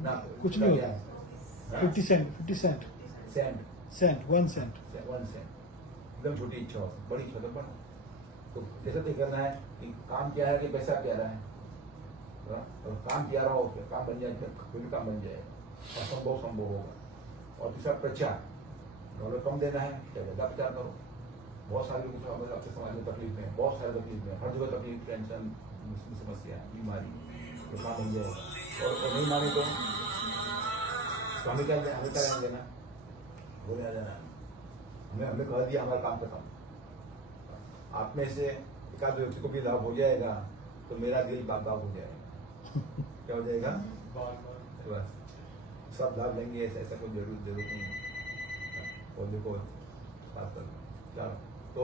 ना कुछ नहीं होता। 50 सेंट, 1 सेंट, 1 सेंट, एकदम छोटी इच्छा हो, बड़ी इच्छा तो बड़ा। तो जैसा तय करना है कि काम क्या है कि पैसा प्यारा है, और काम प्यारा हो, काम बन जाए, कोई भी काम बन जाएगा, असंभव संभव होगा। और तीसरा प्रचार, डॉलर कम देना है, क्या ज्यादा प्रचार करो। बहुत सारे लोग आपके समाज में तकलीफ में, बहुत सारे तकलीफ में, हर जगह तकलीफ, टेंशन, समस्या, बीमारी, तो काम बन जाएगा। और नहीं माने तो हमें क्या देना, बोले आ जाना, हमें कह दिया, हमारा काम खत्म। आप में से 1 आध व्यक्ति को भी लाभ हो जाएगा, तो मेरा दिल बाग बाग हो जाएगा। क्या हो जाएगा? बस सब लाभ लेंगे, ऐसा ऐसा कोई जरूरत नहीं है। और देखो बात कर चलो, तो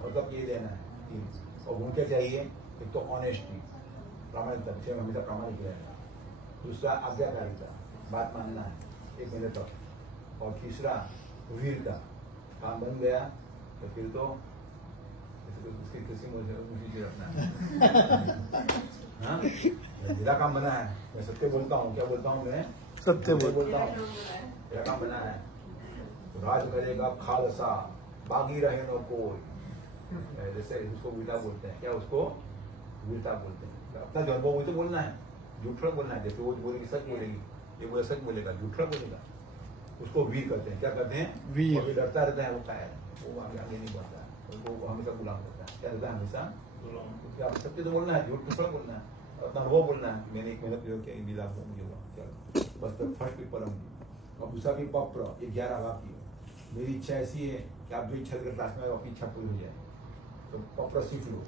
मतलब ये देना है तीन। और गुण क्या चाहिए? एक तो ऑनेस्टी, प्रामाणिकता, विषय में हमेशा प्रामाणिक रहना। दूसरा आज्ञाकारिता, बात मानना है 1 महीने तक। और तीसरा वीरता, काम बन गया तो फिर तो उसकी किसी मुझे रखना है। हाँ, मेरा काम बना है, मैं सत्य बोलता हूँ। क्या बोलता हूँ मैं? सत्य बोलता हूँ। मेरा काम बना है, राज करेगा खालसा, बागी रहे न कोई। जैसे उसको वीरता बोलते हैं। क्या उसको वीरता बोलते हैं? अपना जो अनुभव तो बोलना है, झूठ थोड़ा बोलना है। जैसे वो बोलेगी सच बोलेगी, ये बोले सच बोलेगा, झूठ थोड़ा बोलेगा। उसको वीर कहते हैं। क्या कहते हैं? वीर। और डरता रहता है, वो क्या है, वो आगे आगे नहीं बढ़ता है, वो हमेशा गुलाम रहता है। क्या रहता है? हमेशा गुलाम। सत्य तो बोलना है, झूठ थोड़ा बोलना है, अपना अनुभव बोलना है। मैंने 1 महीना प्रयोग किया, इन लाभ मुझे हुआ। चलो बस, तो फर्स्ट भी परम की। और दूसरा भी पप्र, ये 11 वाक्य। मेरी इच्छा ऐसी है कि आप जो इच्छा कर क्लास में आपकी इच्छा पूरी हो जाए, तो पप्र सीख लो।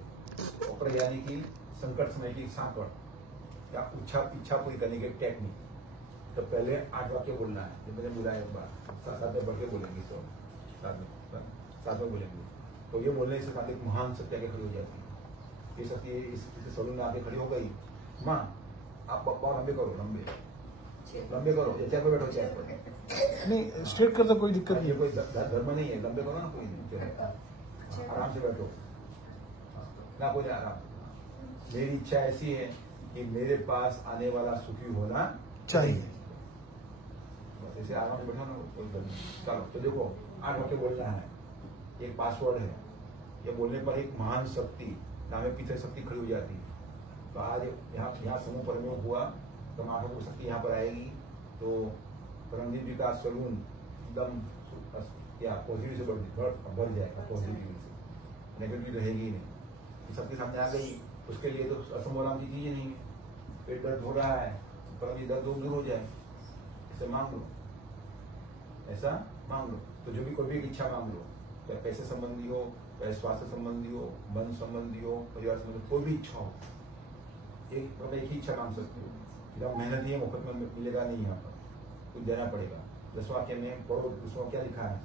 पप्र यानी कि संकट समय की सांकट या इच्छा पूरी करने की टेक्निक। तो पहले 8 वाक्य बोलना है, जब मैंने बोला एक बार, साथ में बढ़ के बोलेंगे, सब साथ में बोलेंगे। तो ये बोलने से साथ एक महान सत्या के खड़ी हो जाती है। ये सत्य इस सलून में आके खड़ी हो गई, माँ आप बहुत लंबे करो, लंबे करो, या चेयर पर बैठो, चेयर पर नहीं, स्ट्रेट कर दो, कोई दिक्कत ये नहीं। कोई धर्म नहीं है, लंबे करो ना, कोई नहीं, आराम से बैठो ना, कोई आराम। मेरी इच्छा ऐसी है कि मेरे पास आने वाला सुखी होना चाहिए। बस ऐसे आराम से बैठो ना, कोई गल नहीं। चलो, तो देखो 8 वाक्य बोलना है, एक पासवर्ड है। ये बोलने पर एक महान शक्ति, नामे पीछे शक्ति खड़ी हो जाती है। तो आज यहाँ समूह परयोग हुआ, तो माँ को शक्ति यहाँ पर आएगी, तो परमजीत जी का सलून एकदम क्या पॉजिटिव से बढ़ जाएगा, पॉजिटिव से, नेगेटिव रहेगी ही नहीं। सबके सामने आ गई, उसके लिए तो असंभव नाम की चीजें नहीं है। पेट दर्द हो रहा है, परमजीत दर्द दूर हो जाए, ऐसे मांग लो, ऐसा मांग लो। तो जो भी कोई भी एक इच्छा मांग लो, चाहे पैसे संबंधी हो, चाहे स्वास्थ्य संबंधी हो, मन संबंधी हो, परिवार संबंधी, कोई भी इच्छा हो, एक ही इच्छा मांग सकते हो। जब मेहनत ही है, मुफ्त में मिलेगा नहीं, यहाँ पर कुछ देना पड़ेगा। 10 वाक्य में पढ़ो, उसमें क्या लिखा है?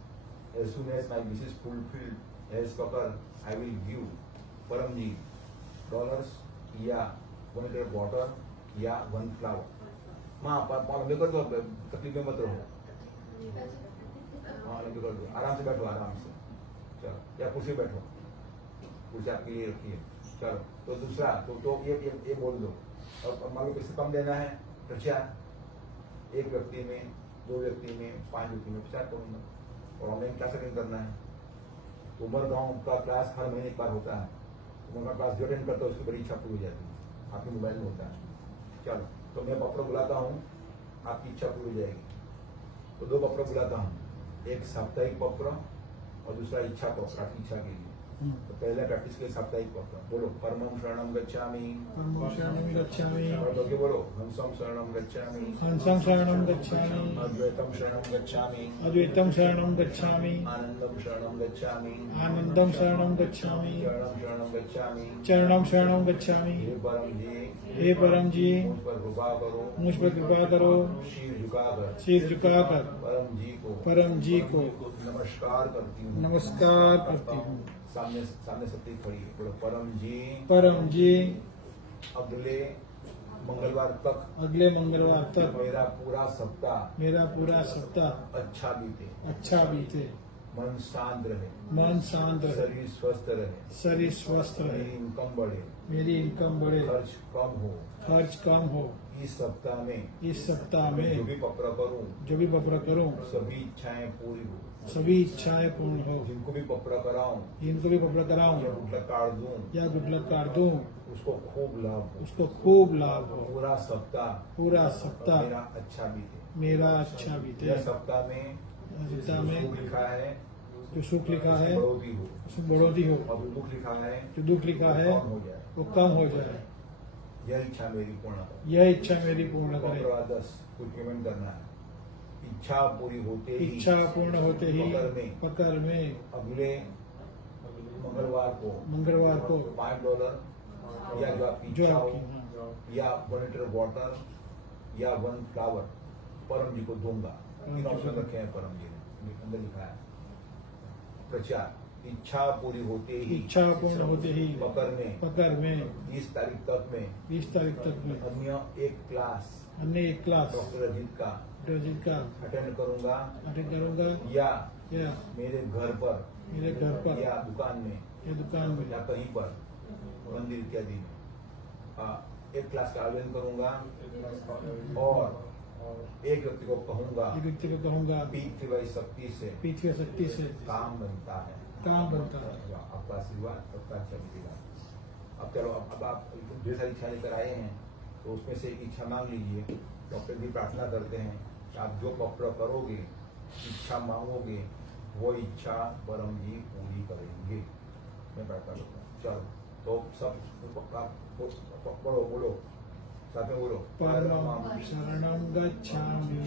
As soon as my wish is fulfilled, as proper, I will give Paramjit $, या 1 liter water, या 1 flower। माँ लंबे कर दो, तकलीफ में मत रहो। हाँ, लंबे कर दो, आराम से बैठो, आराम से। चलो, या कुर्सी बैठो, कुर्सी आपके लिए रखिए। चलो, तो दूसरा तो ये बोल दो। और मान लो किसी कम देना है तो 4, 1 व्यक्ति में, 2 व्यक्ति में, 5 व्यक्ति में 4 करूँगा। और ऑनलाइन क्लास अटेंड करना है। उमर गाँव का क्लास हर महीने एक बार होता है। उमर का क्लास जो अटेंड करता है उसकी बड़ी इच्छा पूरी हो जाती है, आपके मोबाइल में होता है। चलो, तो मैं पत्र बुलाता हूँ, आपकी इच्छा पूरी हो जाएगी। तो 2 पत्र बुलाता हूँ, एक साप्ताहिक पत्र और दूसरा इच्छा पत्र, आपकी इच्छा के लिए। तो पहले प्रैक्टिस के साप्ताहिक पत्र बोलो, परमं शरणं गच्छामि, परमं शरणं गच्छामि, और लोगे बोलो, हंसं शरणं गच्छामि, हंसं शरणं गच्छामि, अद्वैतं शरणं गच्छामि, अद्वैतं शरणं गच्छामि, आनंदं शरणं गच्छामि, आनंदं शरणं गच्छामि, चरणं शरणं गच्छामि, चरणं शरणं गच्छामि। हे परम जी, हे परम जी, मुझ पर कृपा करो, मुझ पर कृपा करो, शीर झुकाकर, सिर झुकाकर परम जी को नमस्कार करती हूँ। सामने सत्य खड़ी है, बोलो, परम जी अगले मंगलवार तक मेरा पूरा सप्ताह अच्छा बीते, मन शांत रहे, शरीर स्वस्थ रहे, मेरी इनकम बढ़े, खर्च कम हो। इस सप्ताह में जो भी पत्र करूं सभी इच्छाएं पूर्ण हो। जिनको भी पत्र कराऊं या गुड लक कार्ड दूं उसको खूब लाभ हो। पूरा सप्ताह मेरा अच्छा बीते। यह सप्ताह में जो सुख लिखा है उसमें बढ़ोतरी हो, और जो दुख लिखा है वो कम हो जाए। यह इच्छा मेरी पूर्ण करे। 10 कुछ पेमेंट करना है। इच्छा पूर्ण होते ही पकड़ में अगले मंगलवार को $5 या जो आपकी जो इच्छा हो, आपकी, हाँ। या 1 लीटर वाटर या 1 फ्लावर परम जी को दूंगा। तीन ऑप्शन रखे हैं परम जी ने, अंदर लिखा है। प्रचार, इच्छा पूरी होते ही, इच्छा पूर्ण होते ही पकड़ में 30 तारीख तक में 20 तारीख तक में अन्य एक क्लास अन्य एक क्लास डॉक्टर अजीत का का अटेंड करूंगा, अटेंड करूंगा या या मेरे घर पर मेरे घर पर या दुकान में या दुकान में या कहीं पर मंदिर इत्यादि में एक क्लास का आयोजन करूंगा और एक व्यक्ति को कहूंगा, एक व्यक्ति को कहूंगा पीतृवाई शक्ति से पीछे शक्ति से काम बनता है, काम बनता है। आपका आशीर्वाद सबका अच्छा बीतेगा। अब चलो, अब आप ढेर सारी इच्छा लेकर आए हैं, तो उसमें से एक इच्छा मांग लीजिए। डॉक्टर जी प्रार्थना करते हैं कि आप जो पक्र करोगे, इच्छा मांगोगे, वो इच्छा परम जी पूरी करेंगे। मैं प्रार्थना करता हूँ। चलो, तो सब आप पढ़ो, बोलो, साथ में बोलो। परमं शरणं गच्छामि,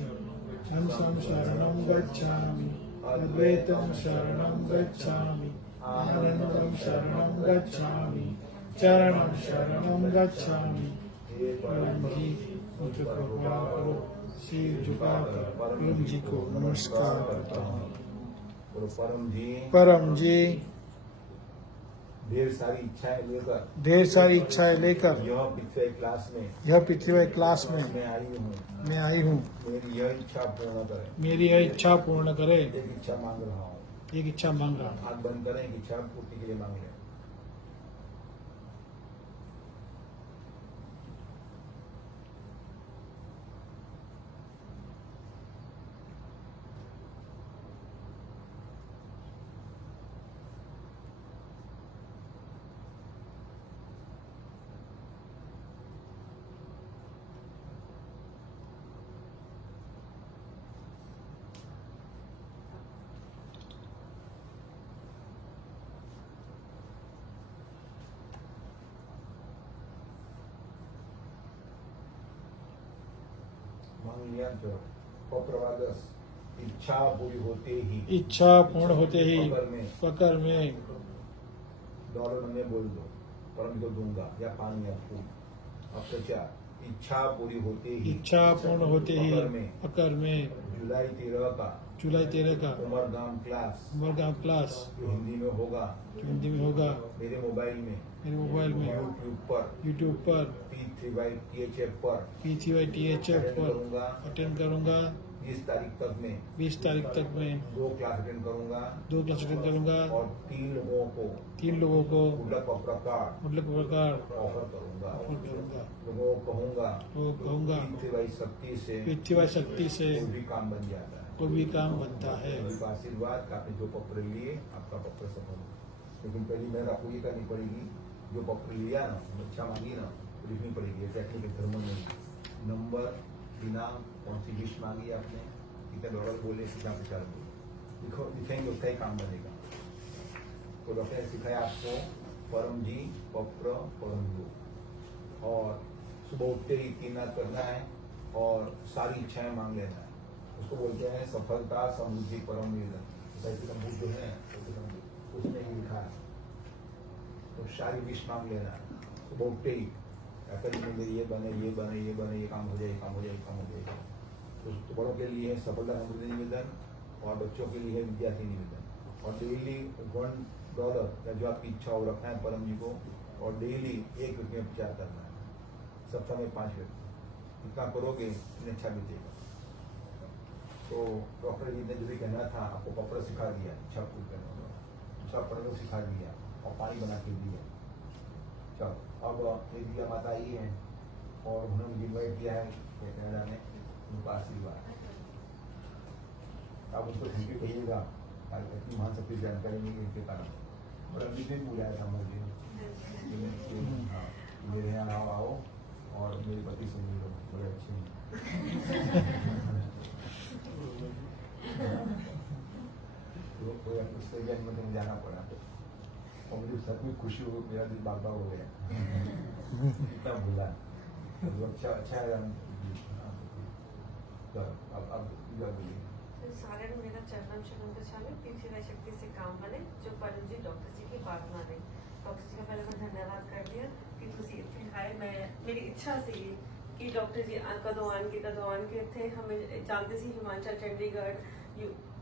हंसं शरणं गच्छामि, अद्वैतं शरणं गच्छामि, आनंदं शरणं गच्छामि, चरणं शरणं गच्छामी। परम जी मुझ पर कृपा करो, सिर झुकाकर परम जी को नमस्कार करता हूँ। बोलो परम जी। परम जी ढेर सारी इच्छाएं लेकर यह पिछले क्लास में मैं आई हूँ। मेरी यह इच्छा पूर्ण करें। मेरी यह इच्छा पूर्ण करे। एक इच्छा मांग रहा हूँ। एक इच्छा मांग रहा हूँ। हाथ बंद करें, एक इच्छा पूर्ति के लिए मांग लें। पप्रवादस, इच्छा पूरी होते ही फकर में डॉलर में बोल दो, परम को दूंगा, या पानी या फूल। अब प्रचार, इच्छा पूरी होते ही फकर में जुलाई 13 का उमरगाम क्लास जो हिंदी में होगा मेरे मोबाइल में यूट्यूब पर P3YTHF पर अटेंड करूंगा। 20 तारीख तक में 2 क्लास अटेंड करूंगा और 3 लोगों को गुडलक प्रकार ऑफर करूंगा। लोगों को कहूंगा पृथ्वी शक्ति से कोई भी काम बनता है। आशीर्वाद, आपने जो पत्र लिए आपका पत्र सफल हो। लेकिन पहली मेहनत आपको ये करनी पड़ेगी, जो पत्र लिया ना, इच्छा मांगी ना, तो लिखनी पड़ेगी। एग्जैक्टली के धर्म में नंबर, दिनांक, कौन सी डिश मांगी आपने, कितने डॉलर बोले, कितना प्रचार बोले, लिखेंगे, उसका ही काम बनेगा। तो डॉक्टर ने सिखाया आपको परम जी पत्र परम योग, और सुबह उठते ही 3 नाथ करना है और सारी इच्छाएं मांग लेना है। उसको बोलते हैं सफलता समृद्धि परम वेदन। जो है उसमें ही लिखा है। तो सारी विश मांग लेना है सुबह उठते ही, मेरे ये बने, ये बने, ये बने, ये काम हो जाए, ये काम हो जाए, ये काम हो जाए। तो बड़ों के लिए है सफलता समृद्धि निवेदन, और बच्चों के लिए है विद्यार्थी निवेदन। और डेली $1 जो आपकी इच्छा हो रखना है परम जी को, और डेली 1 व्यक्ति में प्रचार करना है। सप्ताह में 5 व्यक्ति। इतना करोगे इतने अच्छा बीतेगा। तो डॉक्टर जी ने जो भी कहना था आपको पत्र सिखा दिया, इच्छा पूरी करने वाला दूसरा पत्र सिखा दिया और पानी बना के दिया। चलो अब एक दिया माता आई है और उन्होंने मुझे इन्वाइट किया है कनाडा में, उनका आशीर्वाद। आप उनको थैंक यू कहिएगा, इतनी महान शक्ति जानकारी नहीं इनके कारण। और अभी भी पूजा था मुझे, हाँ मेरे यहाँ आओ और मेरे पति से मिलो, बड़े अच्छे हैं। कोई उससे जन्म में जाना पड़ा और मुझे सच में खुशी हो, मेरा दिल बाबा हो गया। इतना भूला अच्छा है। अब बोलिए। सागर मेरा चरणम शरण गच्छामि, पृथ्वी शक्ति से काम बने, जो परम जी डॉक्टर जी की बात माने। ਡਾਕਟਰ ਜੀ ਦਾ ਪਹਿਲਾਂ ਮੈਂ ਧੰਨਵਾਦ ਕਰਦੀ ਹਾਂ ਕਿ ਤੁਸੀਂ ਇੱਥੇ ਆਏ। ਮੇਰੀ ਇੱਛਾ ਸੀ ਕਿ ਡਾਕਟਰ ਜੀ ਕਦੋਂ ਆਉਣਗੇ ਇੱਥੇ। ਹਮੇ ਜਾਂਦੇ ਸੀ ਹਿਮਾਚਲ, ਚੰਡੀਗੜ੍ਹ,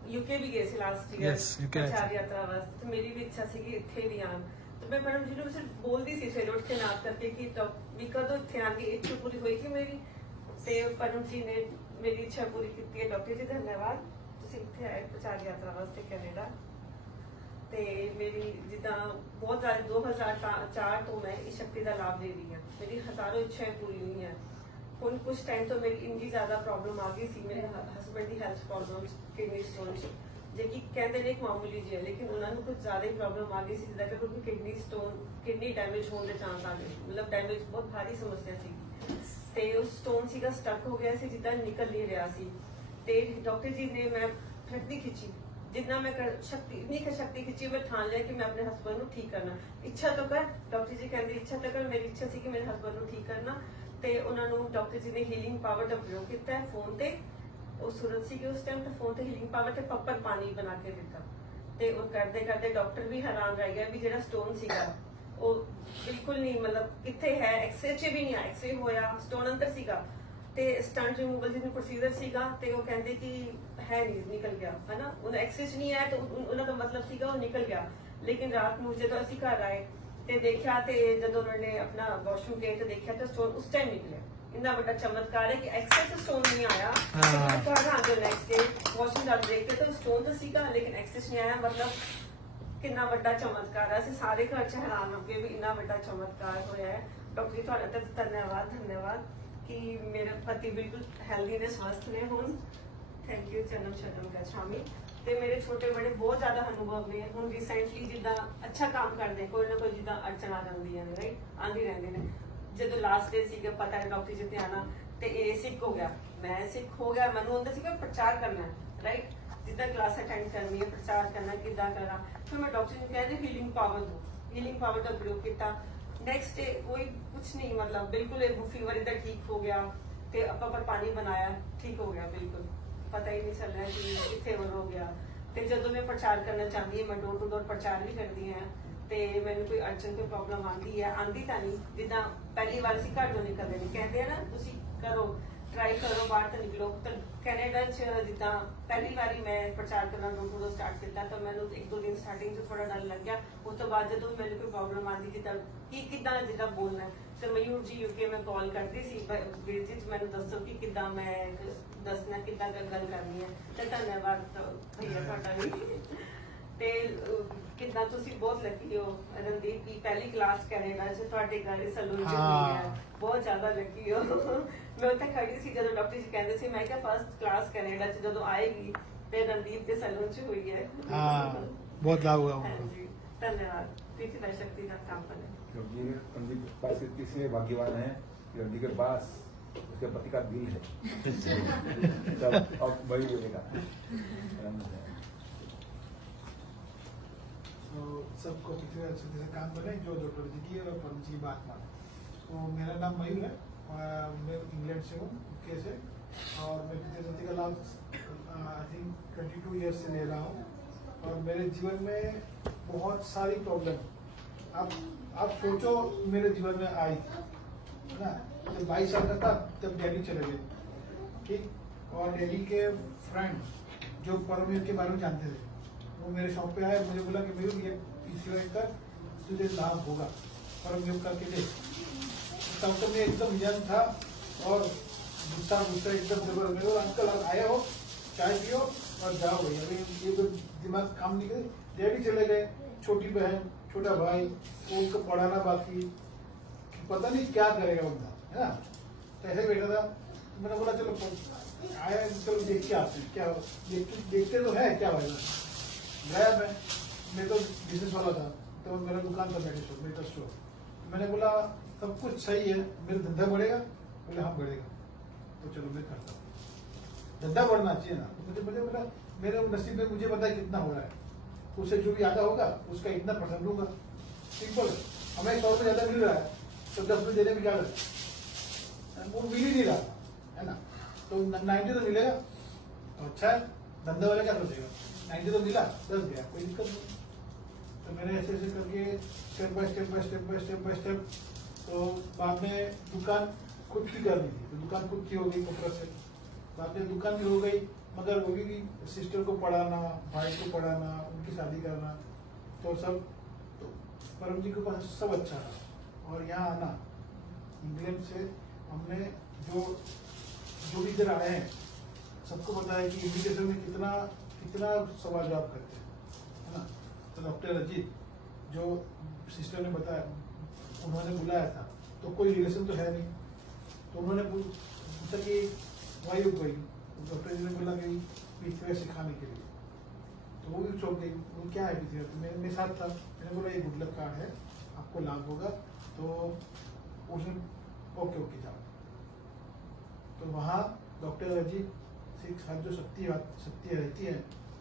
ਯੂਕੇ ਵੀ ਗਏ ਸੀ ਲਾਸਟ Yes, ਈਅਰ UK ਪ੍ਰਚਾਰ ਯਾਤਰਾ ਵਾਸਤੇ। ਤੇ ਮੇਰੀ ਵੀ ਇੱਛਾ ਸੀ ਕਿ ਇੱਥੇ ਵੀ ਆਉਣ। ਤੇ ਮੈਂ ਮੈਡਮ ਜੀ ਨੂੰ ਸਿਰਫ ਬੋਲਦੀ ਸੀ ਸਵੇਰੇ ਉੱਠ ਕੇ ਨਾਮ ਕਰਕੇ ਕਿ ਵੀ ਕਦੋਂ ਇੱਥੇ ਆਉਣਗੇ। ਇੱਛਾ ਪੂਰੀ ਹੋਈ ਸੀ ਮੇਰੀ, ਤੇ ਪਰਮ ਜੀ ਨੇ ਮੇਰੀ ਇੱਛਾ ਪੂਰੀ ਕੀਤੀ ਹੈ। ਡਾਕਟਰ ਜੀ ਧੰਨਵਾਦ, ਤੁਸੀਂ ਇੱਥੇ ਆਏ ਪ੍ਰਚਾਰ ਯਾਤਰਾ ਵਾਸਤੇ ਕੈਨੇਡਾ। ਤੇ ਮੇਰੀ ਜਿੱਦਾਂ ਬਹੁਤ ਸਾਰੀ 2004 ਤੋਂ ਮੈਂ ਇਸ ਸ਼ਕਤੀ ਦਾ ਲਾਭ ਲੈ ਰਹੀ ਹਾਂ। ਮੇਰੀ ਹਜ਼ਾरों ਇੱਛਾਵਾਂ ਪੂਰੀ ਹੋਈਆਂ। ਹੁਣ ਕੁਝ ਟਾਈਮ ਤੋਂ ਮੇਰੀ ਇੰਨੀ ਜ਼ਿਆਦਾ ਪ੍ਰੋਬਲਮ ਆ ਗਈ ਸੀ, ਮੇਰੇ ਹਸਬੈਂਡ ਦੀ ਹੈਲਥ ਪ੍ਰੋਬਲਮ, ਕਿਡਨੀ ਸਟੋਨ, ਜੇ ਕਿ ਕਹਿੰਦੇ ਨੇ ਇੱਕ ਮਾਮੂਲੀ ਜਿਹੀ ਹੈ, ਲੇਕਿਨ ਉਹਨਾਂ ਨੂੰ ਕੁਝ ਜ਼ਿਆਦਾ ਹੀ ਪ੍ਰੋਬਲਮ ਆ ਗਈ ਸੀ, ਜਿੱਦਾਂ ਕਿ ਕਿਉਂਕਿ ਕਿਡਨੀ ਡੈਮੇਜ ਹੋਣ ਦੇ ਚਾਂਸ ਆ ਗਏ, ਮਤਲਬ ਡੈਮੇਜ ਬਹੁਤ ਭਾਰੀ ਸਮੱਸਿਆ ਸੀ। ਤੇ ਉਹ ਸਟੋਨ ਸੀਗਾ ਸਟਕ ਹੋ ਗਿਆ ਸੀ, ਜਿੱਦਾਂ ਨਿਕਲ ਨਹੀਂ ਰਿਹਾ ਸੀ। ਤੇ ਡਾਕਟਰ ਜੀ ਨੇ ਮੈਂ ਛੱਡੀ ਖਿੱਚੀ, जितना मैं इतनी शक्ति खिंची, मैं ठान लिया कि मैं अपने हस्बैंड को ठीक करना। इच्छा तो कर, डॉक्टर जी कहते इच्छा तो कर। मेरी इच्छा सी कि मेरे हस्बैंड को ठीक करना। ਤੇ ਉਹਨਾਂ ਨੂੰ ਡਾਕਟਰ ਜੀ ਨੇ ਹੀਲਿੰਗ ਪਾਵਰ ਦਾ ਪ੍ਰਯੋਗ ਕੀਤਾ ਹੈ ਫੋਨ ਤੇ। ਉਹ ਸੂਰਤ ਸੀ ਕਿ ਉਸ ਟਾਈਮ ਤੇ ਫੋਨ ਤੇ ਹੀਲਿੰਗ ਪਾਵਰ ਤੇ ਪੱਪਰ ਪਾਣੀ ਬਣਾ ਕੇ ਦਿੱਤਾ। ਤੇ ਉਹ ਕਰਦੇ ਕਰਦੇ ਡਾਕਟਰ ਵੀ ਹੈਰਾਨ ਰਹਿ ਗਿਆ ਵੀ ਜਿਹੜਾ ਸਟੋਨ ਸੀਗਾ ਉਹ ਬਿਲਕੁਲ ਨਹੀਂ, ਮਤਲਬ ਕਿੱਥੇ ਹੈ, ਐਕਸਰੇ 'ਚ ਵੀ ਨਹੀਂ ਆ, ਐਕਸਰੇ ਹੋਇਆ ਸਟੋਨ ਅੰਦਰ ਸੀਗਾ। ਤੇ ਸਟੰਟ ਰਿਮੂਵਲ ਜਿਹਨੂੰ ਪ੍ਰੋਸੀਜਰ ਸੀਗਾ, ਤੇ ਉਹ ਕਹਿੰਦੇ ਕਿ ਹੈ ਨਹੀਂ, ਨਿਕਲ ਗਿਆ, ਹੈ ਨਾ। ਉਹ ਐਕਸਰੇ 'ਚ ਨਹੀਂ ਆਇਆ ਤਾਂ ਉਹਨਾਂ ਦਾ ਮਤਲਬ ਸੀਗਾ ਉਹ ਨਿਕਲ ਗਿਆ। ਲੇਕਿਨ ਰਾਤ ਨੂੰ ਜਦੋਂ ਅਸੀਂ ਘਰ ਆਏ ਤੇ ਦੇਖਿਆ, ਤੇ ਜਦੋਂ ਉਹਨਾਂ ਨੇ ਆਪਣਾ ਵਾਸ਼ਰੂਮ ਗਏ ਤੇ ਦੇਖਿਆ ਤਾਂ ਸਟੋਨ ਉਸ ਟਾਈਮ ਨਿਕਲਿਆ। ਇੰਨਾ ਵੱਡਾ ਚਮਤਕਾਰ ਹੈ ਕਿ ਐਕਸਰੇ 'ਚ ਸਟੋਨ ਨਹੀਂ ਆਇਆ। ਘਰ ਆ ਕੇ ਨੈਕਸਟ ਡੇ ਵਾਸ਼ਿੰਗ ਦਾ ਦੇਖੇ ਤਾਂ ਸਟੋਨ ਤਾਂ ਸੀਗਾ, ਲੇਕਿਨ ਐਕਸਰੇ 'ਚ ਨਹੀਂ ਆਇਆ। ਮਤਲਬ ਕਿੰਨਾ ਵੱਡਾ ਚਮਤਕਾਰ ਹੈ। ਅਸੀਂ ਸਾਰੇ ਘਰ 'ਚ ਹੈਰਾਨ ਹੋ ਗਏ ਵੀ ਇੰਨਾ ਵੱਡਾ ਚਮਤਕਾਰ ਹੋਇਆ ਹੈ। ਡਾਕਟਰ ਜੀ ਤੁਹਾਡਾ ਤਾਂ ਧੰਨਵਾਦ ਕਿ ਮੇਰੇ ਪਤੀ ਬਿਲਕੁਲ ਹੈਲਦੀ ਨੇ, ਸਵਸਥ ਨੇ ਹੁਣ। ਥੈਂਕ ਯੂ ਚੰਨਮ ਸ਼ਰਮ ਗੋਸਵਾਮੀ। ਤੇ ਮੇਰੇ ਛੋਟੇ ਬੜੇ ਬਹੁਤ ਜ਼ਿਆਦਾ ਅਨੁਭਵ ਨੇ। ਹੁਣ ਰੀਸੈਂਟਲੀ ਜਿੱਦਾਂ ਅੱਛਾ ਕੰਮ ਕਰਦੇ, ਕੋਈ ਨਾ ਕੋਈ ਜਿੱਦਾਂ ਅੜਚਣ ਆ ਜਾਂਦੀਆਂ ਨੇ, ਰਾਈਟ, ਆਉਂਦੀ ਰਹਿੰਦੀ ਨੇ। ਜਦੋਂ ਲਾਸਟ ਡੇ ਸੀਗਾ, ਪਤਾ ਹੈ ਡਾਕਟਰ ਜੀ ਤੇ ਆਣਾ, ਤੇ ਇਹ ਸਿੱਖ ਹੋ ਗਿਆ, ਮੈਂ ਸਿੱਖ ਹੋ ਗਿਆ। ਮੈਨੂੰ ਹੁੰਦਾ ਸੀਗਾ ਪ੍ਰਚਾਰ ਕਰਨਾ, ਰਾਈਟ, ਜਿੱਦਾਂ ਕਲਾਸ ਅਟੈਂਡ ਕਰਨੀ ਹੈ, ਪ੍ਰਚਾਰ ਕਰਨਾ ਕਿੱਦਾਂ ਕਰਨਾ। ਫਿਰ ਮੈਂ ਡਾਕਟਰ ਨੂੰ ਕਹਿੰਦੇ ਹੀਲਿੰਗ ਪਾਵਰ ਦੋ, ਹੀਲਿੰਗ ਪਾਵਰ ਦਾ ਪ੍ਰਯੋਗ ਕੀਤਾ। ਨੈਕਸਟ ਡੇ ਕੋਈ ਕੁਛ ਨਹੀਂ, ਮਤਲਬ ਬਿਲਕੁਲ ਇਹ ਫੀਵਰ ਇਦਾਂ ਠੀਕ ਹੋ ਗਿਆ। ਤੇ ਆਪਾਂ ਪਰ ਪਾਣੀ ਬਣਾਇਆ, ਠੀਕ ਹੋ ਗਿਆ, ਬਿਲਕੁਲ ਪਤਾ ਹੀ ਨਹੀਂ ਚੱਲਿਆ ਕਿ ਕਿੱਥੇ ਹੋ ਗਿਆ। ਤੇ ਜਦੋਂ ਮੈਂ ਪ੍ਰਚਾਰ ਕਰਨਾ ਚਾਹੁੰਦੀ ਹਾਂ, ਮੈਂ ਡੋਰ ਟੂ ਡੋਰ ਪ੍ਰਚਾਰ ਵੀ ਕਰਦੀ ਹਾਂ। ਤੇ ਮੈਨੂੰ ਕੋਈ ਅੜਚਨ, ਕੋਈ ਪ੍ਰੋਬਲਮ ਆਉਂਦੀ ਤਾਂ ਨਹੀਂ। ਜਿੱਦਾਂ ਪਹਿਲੀ ਵਾਰ ਅਸੀਂ ਘਰ ਤੋਂ ਨਿਕਲਦੇ ਨੇ, ਕਹਿੰਦੇ ਆ ਨਾ ਤੁਸੀਂ ਕਰੋ, ਟਰਾਈ ਕਰੋ, ਬਾਹਰ ਤਾਂ ਨਿਕਲੋ। ਤਾਂ ਕੈਨੇਡਾ 'ਚ ਜਿੱਦਾਂ ਪਹਿਲੀ ਵਾਰੀ ਮੈਂ ਪ੍ਰਚਾਰ ਕਰਨਾ ਡੋਰ ਟੂ ਡੋਰ ਸਟਾਰਟ ਕੀਤਾ, ਤਾਂ ਮੈਨੂੰ 1-2 ਦਿਨ ਸਟਾਰਟਿੰਗ 'ਚ ਥੋੜਾ ਡਰ ਲੱਗਿਆ। ਉਸ ਤੋਂ ਬਾਅਦ ਜਦੋਂ ਮੈਨੂੰ ਕੋਈ ਪ੍ਰੋਬਲਮ ਆਉਂਦੀ, ਜਿੱਦਾਂ ਕਿੱਦਾਂ ਬੋਲਣਾ, ਤੇ ਮਯੂਰ ਜੀ ਯੂਕੇ ਮੈਂ ਕਾਲ ਕਰਦੀ ਸੀ, ਵੀਰ ਜੀ ਮੈਨੂੰ ਦੱਸੋ ਕਿ ਕਿੱਦਾਂ ਮੈਂ ਦੱਸਣਾ, ਕਿੱਦਾਂ ਗੱਲ ਕਰਨੀ ਹੈ। ਤੇ ਧੰਨਵਾਦ ਭਈਆ ਤੁਹਾਡਾ ਵੀ। ਤੇ ਕਿੰਨਾ ਤੁਸੀਂ ਬਹੁਤ ਲੱਕੀ ਹੋ ਰਣਦੀਪ ਦੀ, ਪਹਿਲੀ ਕਲਾਸ ਕੈਨੇਡਾ 'ਚ ਤੁਹਾਡੇ ਘਰ ਸਲੂਨ 'ਚ ਹੋਈ ਹੈ, ਬਹੁਤ ਜ਼ਿਆਦਾ ਲੱਕੀ ਹੋ। ਮੈਂ ਉੱਥੇ ਖੜੀ ਸੀ ਜਦੋਂ ਡਾਕਟਰ ਜੀ ਕਹਿੰਦੇ ਸੀ, ਮੈਂ ਕਿਹਾ ਫਸਟ ਕਲਾਸ ਕੈਨੇਡਾ 'ਚ ਜਦੋਂ ਆਏਗੀ ਤੇ ਰਣਦੀਪ ਦੇ ਸਲੂਨ 'ਚ ਹੋਈ ਹੈ। बहुत लाभ हुआ। ਹਾਂਜੀ, ਧੰਨਵਾਦ। ਪ੍ਰੀਤੀ ਦਾ ਸ਼ਕਤੀ ਦਾ ਕੰਮ ਬਣੇ। रणदीप के पास इसलिए भाग्यवान है कि रणदीप के पास उसके पति का दिल है। तब अब वही बोलेगा। तो सबको किसी अच्छे से काम बने, जो डॉक्टर जी की और परम जी की बात माने। तो मेरा नाम मयूर है, मैं इंग्लैंड से हूँ, यूके से, और मैं फिजियोथेरेपी का लाभ आई थिंक 22 ईयर्स से ले रहा हूँ। और मेरे जीवन में बहुत सारी प्रॉब्लम आप सोचो मेरे जीवन में आई थी, है ना। जब 22 साल का था तब दिल्ली चले गए, ठीक। और दिल्ली के फ्रेंड जो परमवीर के बारे में जानते थे, वो मेरे शॉप पे आए, मुझे बोला कि मयूर ये PCOS कर, तुझे लाभ होगा, परमवीर करके दे। तब तो मैं एकदम यंग था और गुस्सा एकदम जबरदस्त। अंकल आप आए हो, चाय पियो और जाओ भाई, अभी ये तो दिमाग काम नहीं करे। दिल्ली चले गए, छोटी बहन, छोटा भाई, उनको पढ़ाना बाकी, पता नहीं क्या करेगा उनका, है ना। तो ऐसे बैठा था, मैंने बोला चलो आए, चलो देख के आते हैं क्या देखते तो है क्या होगा। गया मैं तो बिजनेस वाला था, तो मेरा दुकान था मेडिकल स्टोर। मैंने बोला सब कुछ सही है, मेरा धंधा बढ़ेगा, बोले हाँ बढ़ेगा, तो चलो मैं करता हूँ। धंधा बढ़ना चाहिए ना, मुझे बोला मेरे नसीब में मुझे पता है कितना हो रहा है, उससे जो भी आधा होगा उसका इतना % लूंगा, सिंपल। हमें 100 रुपये ज्यादा मिल रहा है तो 10 रुपये देने में क्या है, वो मिल ही नहीं रहा, है ना। तो 90 तो मिलेगा तो अच्छा है, धंधे वाले क्या सोचेगा, 90 तो मिला 10 गया, कोई दिक्कत नहीं। तो मैंने ऐसे ऐसे करके स्टेप बाय स्टेप तो बाद में दुकान खुद की करनी थी, तो दुकान खुद की हो गई कोपरा से। बाद में दुकान भी हो गई, मगर वो भी सिस्टर को पढ़ाना, भाई को पढ़ाना, उनकी शादी करना, तो सब तो परम जी के पास सब अच्छा रहा। और यहाँ आना इंग्लैंड से हमने जो भी इधर आए हैं सबको पता है कि इमिग्रेशन में कितना कितना सवाल जवाब करते हैं, है ना। तो डॉक्टर अजीत जो सिस्टर ने बताया, उन्होंने बुलाया था, तो कोई रिलेशन तो है नहीं, तो उन्होंने पूछा कि वाई यू गोइंग, डॉक्टर जी ने बोला कि पृथ्वी सिखाने के लिए। तो वो भी चौंक गई, वो क्या है पृथ्वी, तो मेरे साथ था, मैंने बोला ये गुड लक कार्ड है, आपको लाभ होगा। तो उसने ओके जाओ। तो वहाँ डॉक्टर अजीत से साथ जो शक्ति रहती है,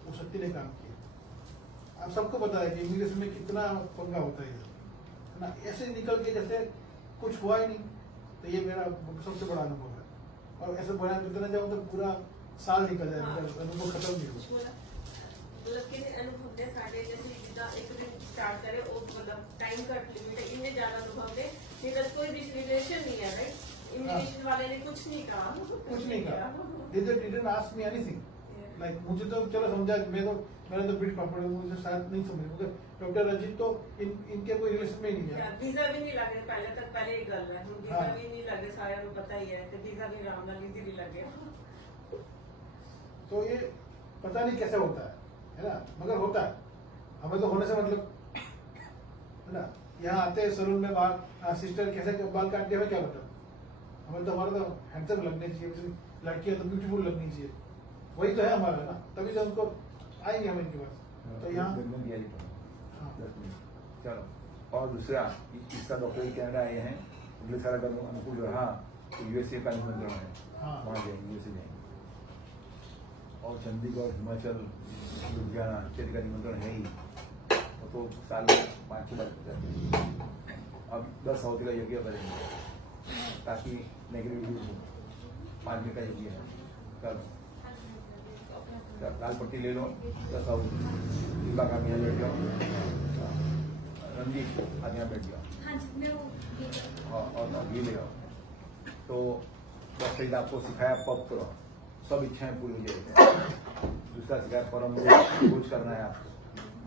वो शक्ति ने काम किया। आप सबको पता है कि इमिग्रेशन में कितना पंगा होता है ना, ऐसे निकल के जैसे कुछ हुआ ही नहीं। तो ये मेरा सबसे बड़ा अनुभव है, और ऐसे बयान करना चाहूँ तो पूरा साल निकल जाए, अनुभव खत्म नहीं हो। मतलब कि अनुभव ने साढ़े जैसे जितना एक दिन स्टार्ट करे वो मतलब टाइम कट लिमिट है, इनमें ज्यादा अनुभव ने निकल कोई भी रिलेशन नहीं है, राइट। इमिग्रेशन वाले ने कुछ नहीं कहा, They didn't ask me anything. Like मुझे तो चलो समझा, मैंने तो ब्रिटिश पासपोर्ट, मुझे शायद नहीं समझ, मगर डॉक्टर अजीत तो इनके कोई रिलेशन में ही नहीं है। वीजा भी नहीं लगे पहले ही गल है, वीजा भी नहीं लगे, सारे को पता ही है कि वीजा भी राम नाल इजीली लग गया। तो ये पता नहीं कैसे होता है ना, मगर होता है। हमें तो होने से मतलब है ना, यहाँ आते हैं सैलून में, बाहर सिस्टर कैसे बाल काटते हैं क्या मतलब, हमें तो हमारा तो हैंडसम लगने चाहिए, लड़कियां तो ब्यूटीफुल लगनी चाहिए, वही तो है हमारा ना, तभी तो उनको आएंगे हम इनके पास। तो यहाँ चलो, और दूसरा इसका डॉक्टर कनाडा आए हैं, अगले साल अगर अनुकूल रहा तो यूएसए का निमंत्रण है, वहाँ जाएंगे, यूएसए जाएंगे। और चंडीगढ़, हिमाचल, लुधियाना इत्यादि का निमंत्रण है ही, तो साल में 5-6 बार जाते हैं। अब 10 साउथ का यज्ञ करेंगे ताकि नेगेटिव 5 मिनट का यज्ञ है। कल लाल पट्टी ले लो, 10 साउथ का यहाँ बैठ जाओ, रंजीत आज यहाँ बैठ जाओ, और ये ले आओ। तो डॉक्टर ने आपको सिखाया पप करो, सब इच्छाएं पूरी हो जाएगी। दूसरा सिखाया परम खोज करना है, आपको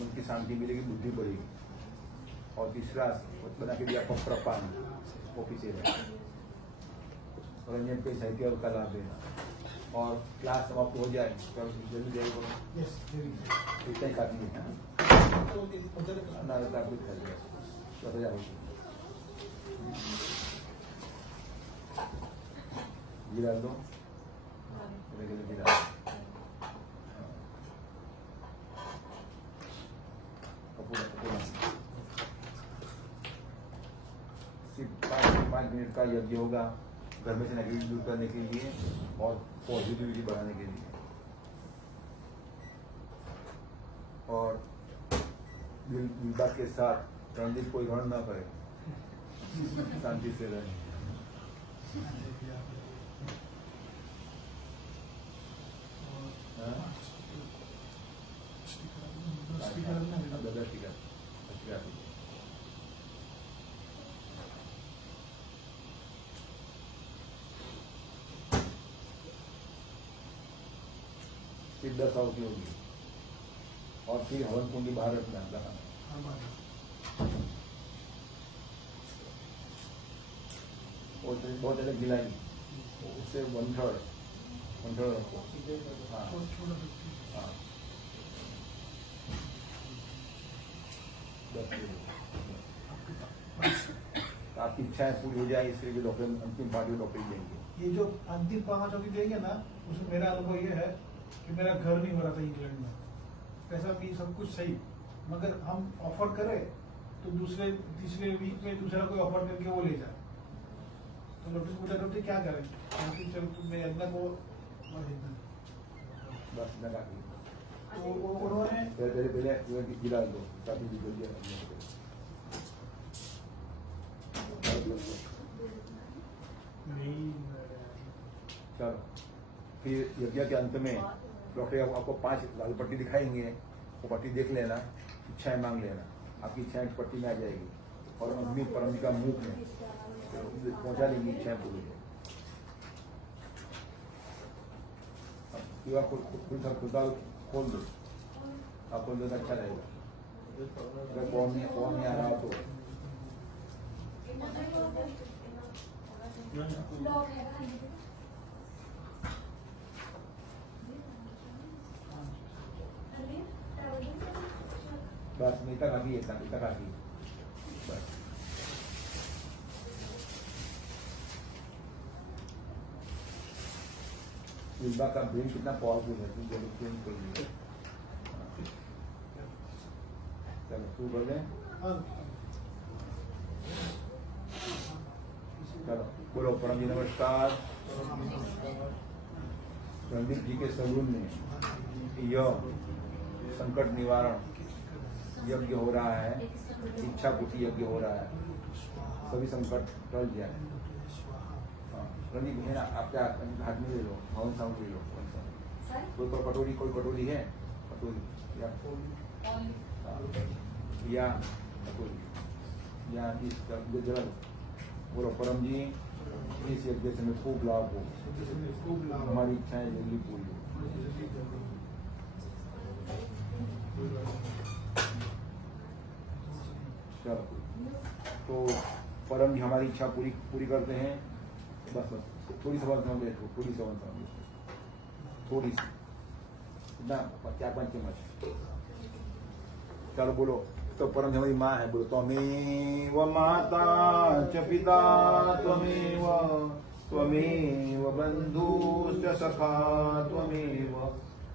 मन की शांति मिलेगी, बुद्धि बढ़ेगी। और तीसरा बना के दिया पप पान, वो पीछे रंजन पे साहित्य का लाभ देना। और क्लास समाप्त हो जाए तो जल्दी जाएगा, इतना ही काफी है ना, गिरा दो, गिरा सिर्फ 5 मिनट का यज्ञ होगा, घर में से नेगेटिव दूर करने के लिए और पॉजिटिविटी बढ़ाने के लिए। और विवाह के साथ रणदीप कोई रण ना करे, शांति से रहे। सिद्ध साउथी होगी, और फिर हवन कुंडी बाहर रखना लगाना, बहुत अलग गिलाई, उससे 1/3 रखो। हाँ हाँ, 10 आपकी इच्छाएं पूरी हो जाए, इसके लिए डॉक्टर अंतिम पार्टी डॉक्टर देंगे। ये जो अंतिम 5 चौकी देंगे ना, उसमें मेरा अनुभव ये है कि मेरा घर नहीं हो रहा था इंग्लैंड में, पैसा भी सब कुछ सही, मगर हम ऑफर करें तो तीसरे वीक में दूसरा कोई ऑफर करके वो ले जाए। तो नोटिस पूछा डॉक्टर क्या करें, चलो तुम मेरे अंदर को बस लगा तो उन्होंने पहले गिरा दो ताकि चलो, फिर यज्ञ के अंत में डॉक्टर आपको 5 लाल पट्टी दिखाएंगे, वो पट्टी देख लेना, इच्छाएं मांग लेना। आपकी इच्छाएं इस पट्टी में आ जाएगी और अग्नि परम जी का मुख में पहुंचा देंगी इच्छाएं पूरी। अब खुलता खोल दो, आप खोल दो तो अच्छा रहेगा। अगर कौन नहीं आ रहा तो बस इतना काफी है, इतना काफी है। बस युवा का ब्रेन कितना पावरफुल है, तुम जब ब्रेन कर लिया। चलो शुरू कर दें। चलो बोलो परम जी नमस्कार। रणदीप जी के सलून में यह संकट निवारण यज्ञ हो रहा है, इच्छा पूर्ति यज्ञ हो रहा है, सभी संकट टल जाए। रणदीप है ना, आपके हाथ में ले लो, हवन साउंड ले लो। कोई कटोरी है, कटोरी या कटोरी या इस जल बोलो परम जी इस यज्ञ से मैं खूब लाभ हो, हमारी इच्छाएं जल्दी पूरी हो। चलो तो परम जी हमारी इच्छा पूरी करते हैं। बस थोड़ी सवाल समझ, थोड़ी सवाल समझ, थोड़ी सी ना 4-5 चम्मच। चलो बोलो तो परम हमारी माँ है, बोलो त्वमेव माता च पिता त्वमेव बंधुश्च सखा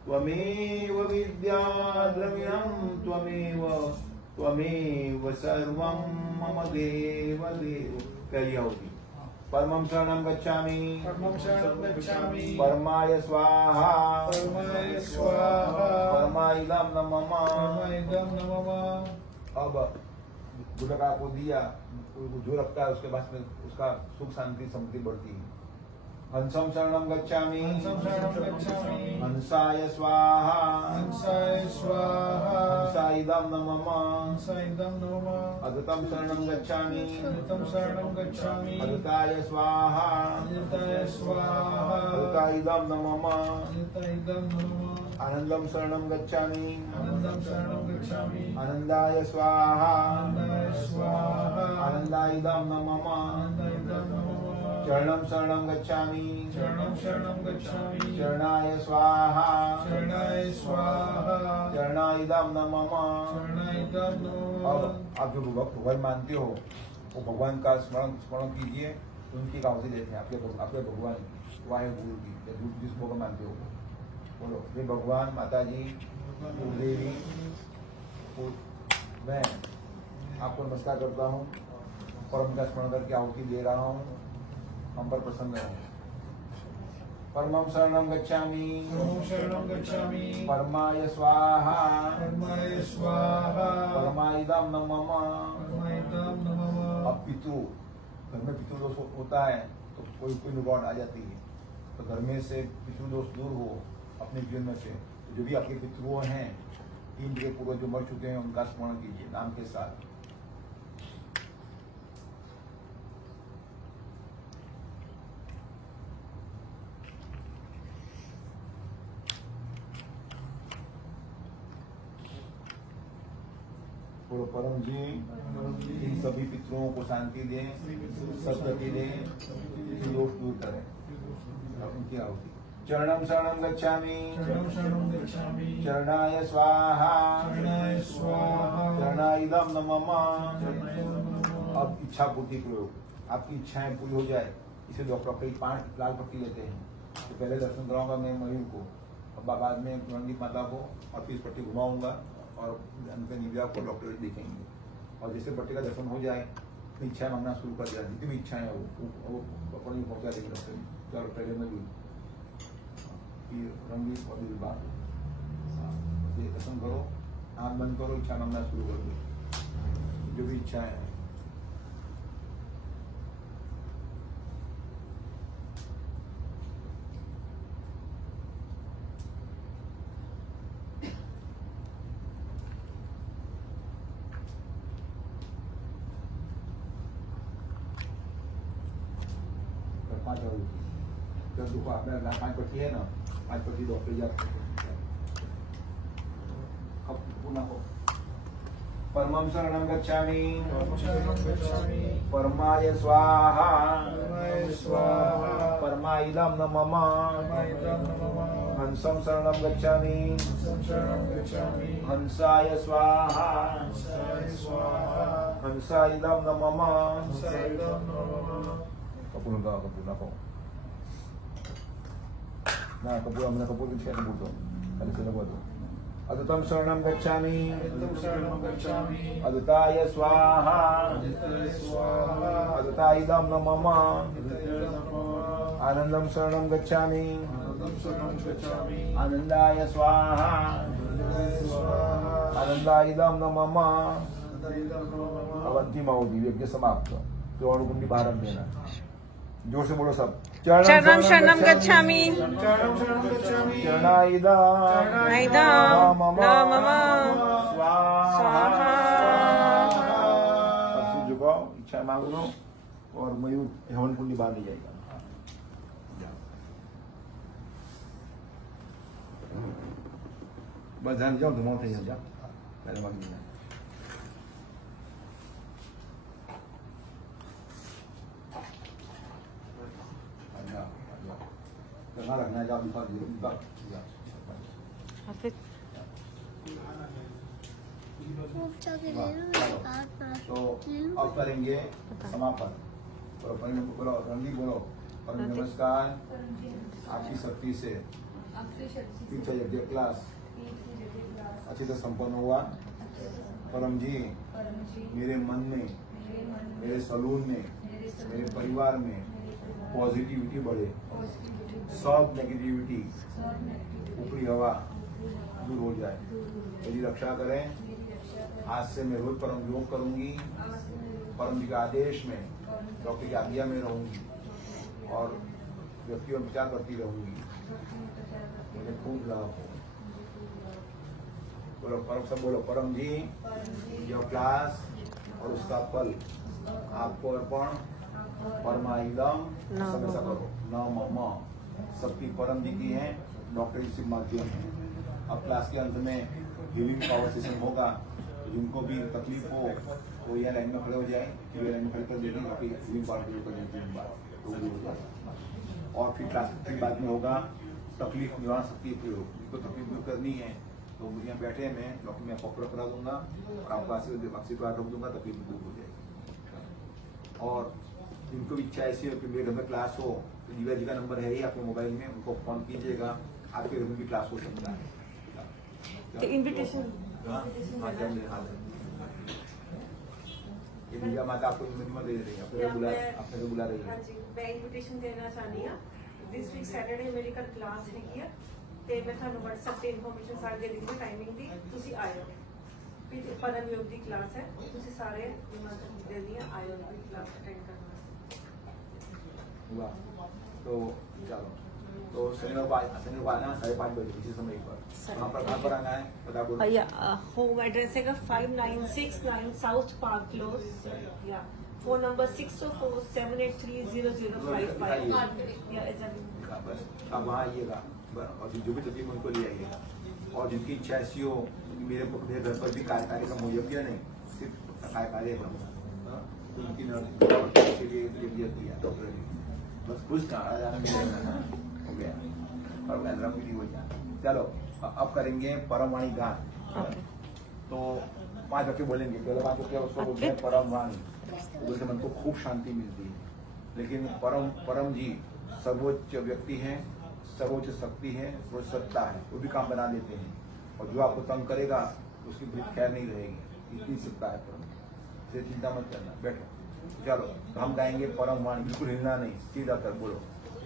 त्वमेव विद्या द्रविणं त्वमेव सर्वं मम देव देव। क्या होगी? परमं शरणं गच्छामि, परमाय स्वाहा, परमाइदं नमः। अब गुटका को दिया, जो रखता है उसके बाद में उसका सुख शांति समृद्धि बढ़ती है। हंसं शरणं गच्छामि, हंसाय स्वाहा, हंसाइदं नमः। अदृतं शरणं गच्छामि, अदृताय स्वाहा, अदृताइदं नमः। आनंदं शरणं गच्छामि, आनंदाय स्वाहा, आनंदाइदं नमः। चरणं शरणं गच्छामि, चरणाय स्वाहा, चरणाइदं नमः। अब आप जो भगवान मानते हो वो भगवान का स्मरण कीजिए, उनकी आहुति देते हैं आपके भगवान वायुगुरु की, या जिस भगवान मानते हो बोलो हे भगवान, माता जी, देवी, मैं आपको नमस्कार करता हूँ, परम का स्मरण करके आहुति दे रहा हूँ, हम पर प्रसन्न हो। परमं शरणं गच्छामि, परमाय स्वाहा, परमाइदं नमः। अब पितृ घर में पितृ दोष होता है तो कोई रुकावट आ जाती है, तो घर में से पितृ दोष दूर हो अपने जीवन में से। तो जो भी आपके पितृ हैं, 3 के पूर्वज जो मर चुके हैं, उनका स्मरण कीजिए नाम के साथ। बोलो परम जी इन सभी पितरों को शांति दें, सद्गति दें, दोष दूर करें। उनकी आहुति। चरणं शरणं गच्छामि, चरणाय स्वाहा, चरणाइदं नमः। अब इच्छा पूर्ति प्रयोग, आपकी इच्छाएं पूरी हो जाए, इसे डॉक्टर 5 लाल पट्टी लेते हैं। तो पहले दर्शन कराऊंगा मैं मयूर को, और बाद में रणदीप माता को, और फिर इस पट्टी घुमाऊंगा और उनके निव्या को डॉक्टर देखेंगे। और जैसे पट्टी का दर्शन हो जाए तो इच्छाएं मांगना शुरू कर दिया, जितनी भी इच्छाएं वो अपनी पहुंचा देगी डॉक्टर। चलो पहले मैं फिर रणदीप और विभाग ये दर्शन करो, आँख बंद करो, इच्छा मांगना शुरू कर दो, जो भी इच्छाएं हैं। 5 होती जब दुखो आपल्याला 5 पट्टी आहे ना 5 पट्टी डॉक्टर जास्त पुन्हा हो परमं शरणं गच्छामि परमाय स्वाहा परमाइदं न मम हंसं शरणं गच्छामि हंसाय स्वाहा हंसाइदं न मम kapul ka ako na kapul din siya kapul to ano sila ba to adutam saranam gacchami adutaya swaha adutaidam na mama anandam saranam gacchami anandaya swaha anandaidam na mama Avanti माऊली यज्ञ समाप्त तो अणुकुंडी भारत देना जोर से बोलो सब चरणं शरणं गच्छामि चरणाइदं मम स्वाहा सबसे झुकाओ इच्छा मांग लो और मयूर हवन कुंडी बांध ली जाएगा बस ध्यान जाओ घुमाओ थे जा पहले मांग लेना करना रखना है जाओ तो अब करेंगे समापन बोलो परिणम बोलो रणदीप बोलो परम नमस्कार आपकी शक्ति से पीछे यज्ञ क्लास अच्छी तरह संपन्न हुआ परम जी मेरे मन में मेरे सलून में मेरे परिवार में पॉजिटिविटी बढ़े सब नेगेटिविटी ऊपरी हवा दूर हो जाए मेरी रक्षा करें आज से मैं रोज परम योग करूंगी परम जी के आदेश में डॉक्टर की आज्ञा में रहूंगी और व्यक्तियों में विचार करती रहूंगी मुझे खूब लाभ हो बोलो परम सब बोलो परम जी जो क्लास और उसका फल आपको अर्पण परमाइदम समय करो न मम सबकी परम जी की है डॉक्टर इसी माध्यम है अब क्लास के अंत में हीलिंग पावर सेशन होगा जिनको भी तकलीफ हो वो यह लाइन में खड़े हो जाए कि ये लाइन में खड़े कर देंगे हीलिंग पावर कर देते हैं और फिर क्लास फिर बाद में होगा तकलीफ निवारण शक्ति प्रयोग जिनको तकलीफ दूर करनी है तो मुझे यहाँ बैठे मैं डॉक्टर में पॉपुलर करा दूंगा और आपको आशीर्वाद रख दूंगा तकलीफ दूर हो जाएगी और जिनको इच्छा ऐसी हो कि मेरे घर में क्लास हो तो दिव्या जी का नंबर है ही आपके मोबाइल में उनको फोन कीजिएगा आपके घर में भी क्लास हो सकता है इनविटेशन ये दिव्या माता आपको निमंत्रण दे रही है आपको बुला रही है हाँ जी मैं इनविटेशन देना चाहनी हाँ दिस वीक सैटरडे मेरी कल क्लास हैगी है ਤੇ ਮੈਂ ਤੁਹਾਨੂੰ WhatsApp ਤੇ ਇਨਫੋਰਮੇਸ਼ਨ ਸਾਰੀ ਦੇ ਦਿੰਦੀ ਟਾਈਮਿੰਗ ਦੀ ਤੁਸੀਂ ਆਇਓ ਫਿਰ ਪਰਮ ਯੋਗ ਦੀ ਕਲਾਸ ਹੈ ਤੁਸੀਂ ਸਾਰੇ ਨਿਮੰਤਰਣ ਦੇ ਦਿਆ ਆਇਓ ਕਲਾਸ ਅਟੈਂਡ ਕਰਨ हुआ तो चलो तो शनिवार को आना 5:30 बजे इसी समय पर कहाँ पर आना है बता बोलो या होम एड्रेस है 5969 साउथ पार्क क्लोज या फोन नंबर 6047830055 या बस अब वहाँ आइएगा और जो भी तकलीफ उनको ले आइएगा और जिनकी इच्छा ऐसी हो मेरे घर पर भी कार्यक्रम हो गया नहीं सिर्फ कार्यक्रम उनकी डॉक्टर बस खुश ना आ जाना हो गया और भी हो जाए चलो अब करेंगे परमवाणी गान तो 5 वाक्य बोलेंगे पहले 5 वाक्य उसको बोलते हैं परमवाणी उससे मन को खूब शांति मिलती है लेकिन परम जी सर्वोच्च व्यक्ति है सर्वोच्च शक्ति है सर्वोच्च सत्ता है वो भी काम बना देते हैं और जो आपको तंग करेगा उसकी बुरी खैर नहीं रहेगी इतनी सत्ता है परम से चिंता मत करना बैठो चलो तो हम गाएंगे परम वाणी बिल्कुल हिलना नहीं सीधा कर बोलो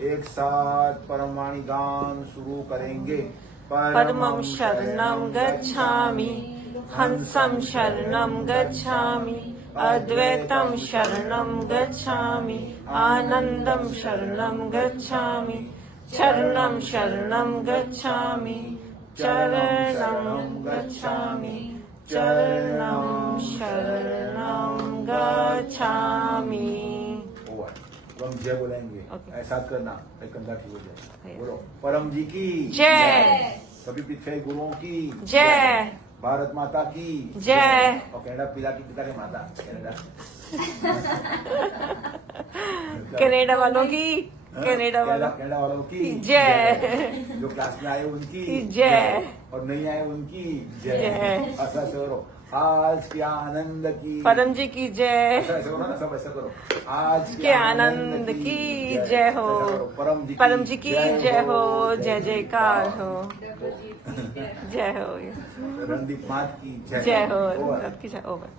एक साथ परम वाणी गान शुरू करेंगे परमं शरणं गच्छामि हंसं शरणं गच्छामि अद्वैतं शरणं गच्छामि आनन्दं शरणं गच्छामि चरणं शरणं गच्छामि चरणं गच्छामि चरणं शरणं गच्छामि तो हम जय बोलेंगे Okay. ऐसा करना एक कंधा ठीक हो जाए Yeah. बोलो परम जी की जय। सभी पीछे गुरुओं की जय। भारत माता की जय। और कनाडा पिता की पिता की माता कनाडा कनाडा वालों की कनाडा वालों कनाडा वालों की जय। जो क्लास में आए उनकी जय। और नहीं आए उनकी जय। ऐसा करो आज के आनंद की परम जी की जय। ऐसा करो ना सब ऐसा करो आज के आनंद की जय हो। परम जी की जय हो। जय जयकार हो। जय हो। रणदीप मात की जय हो। Over. सबकी जय। ओवर।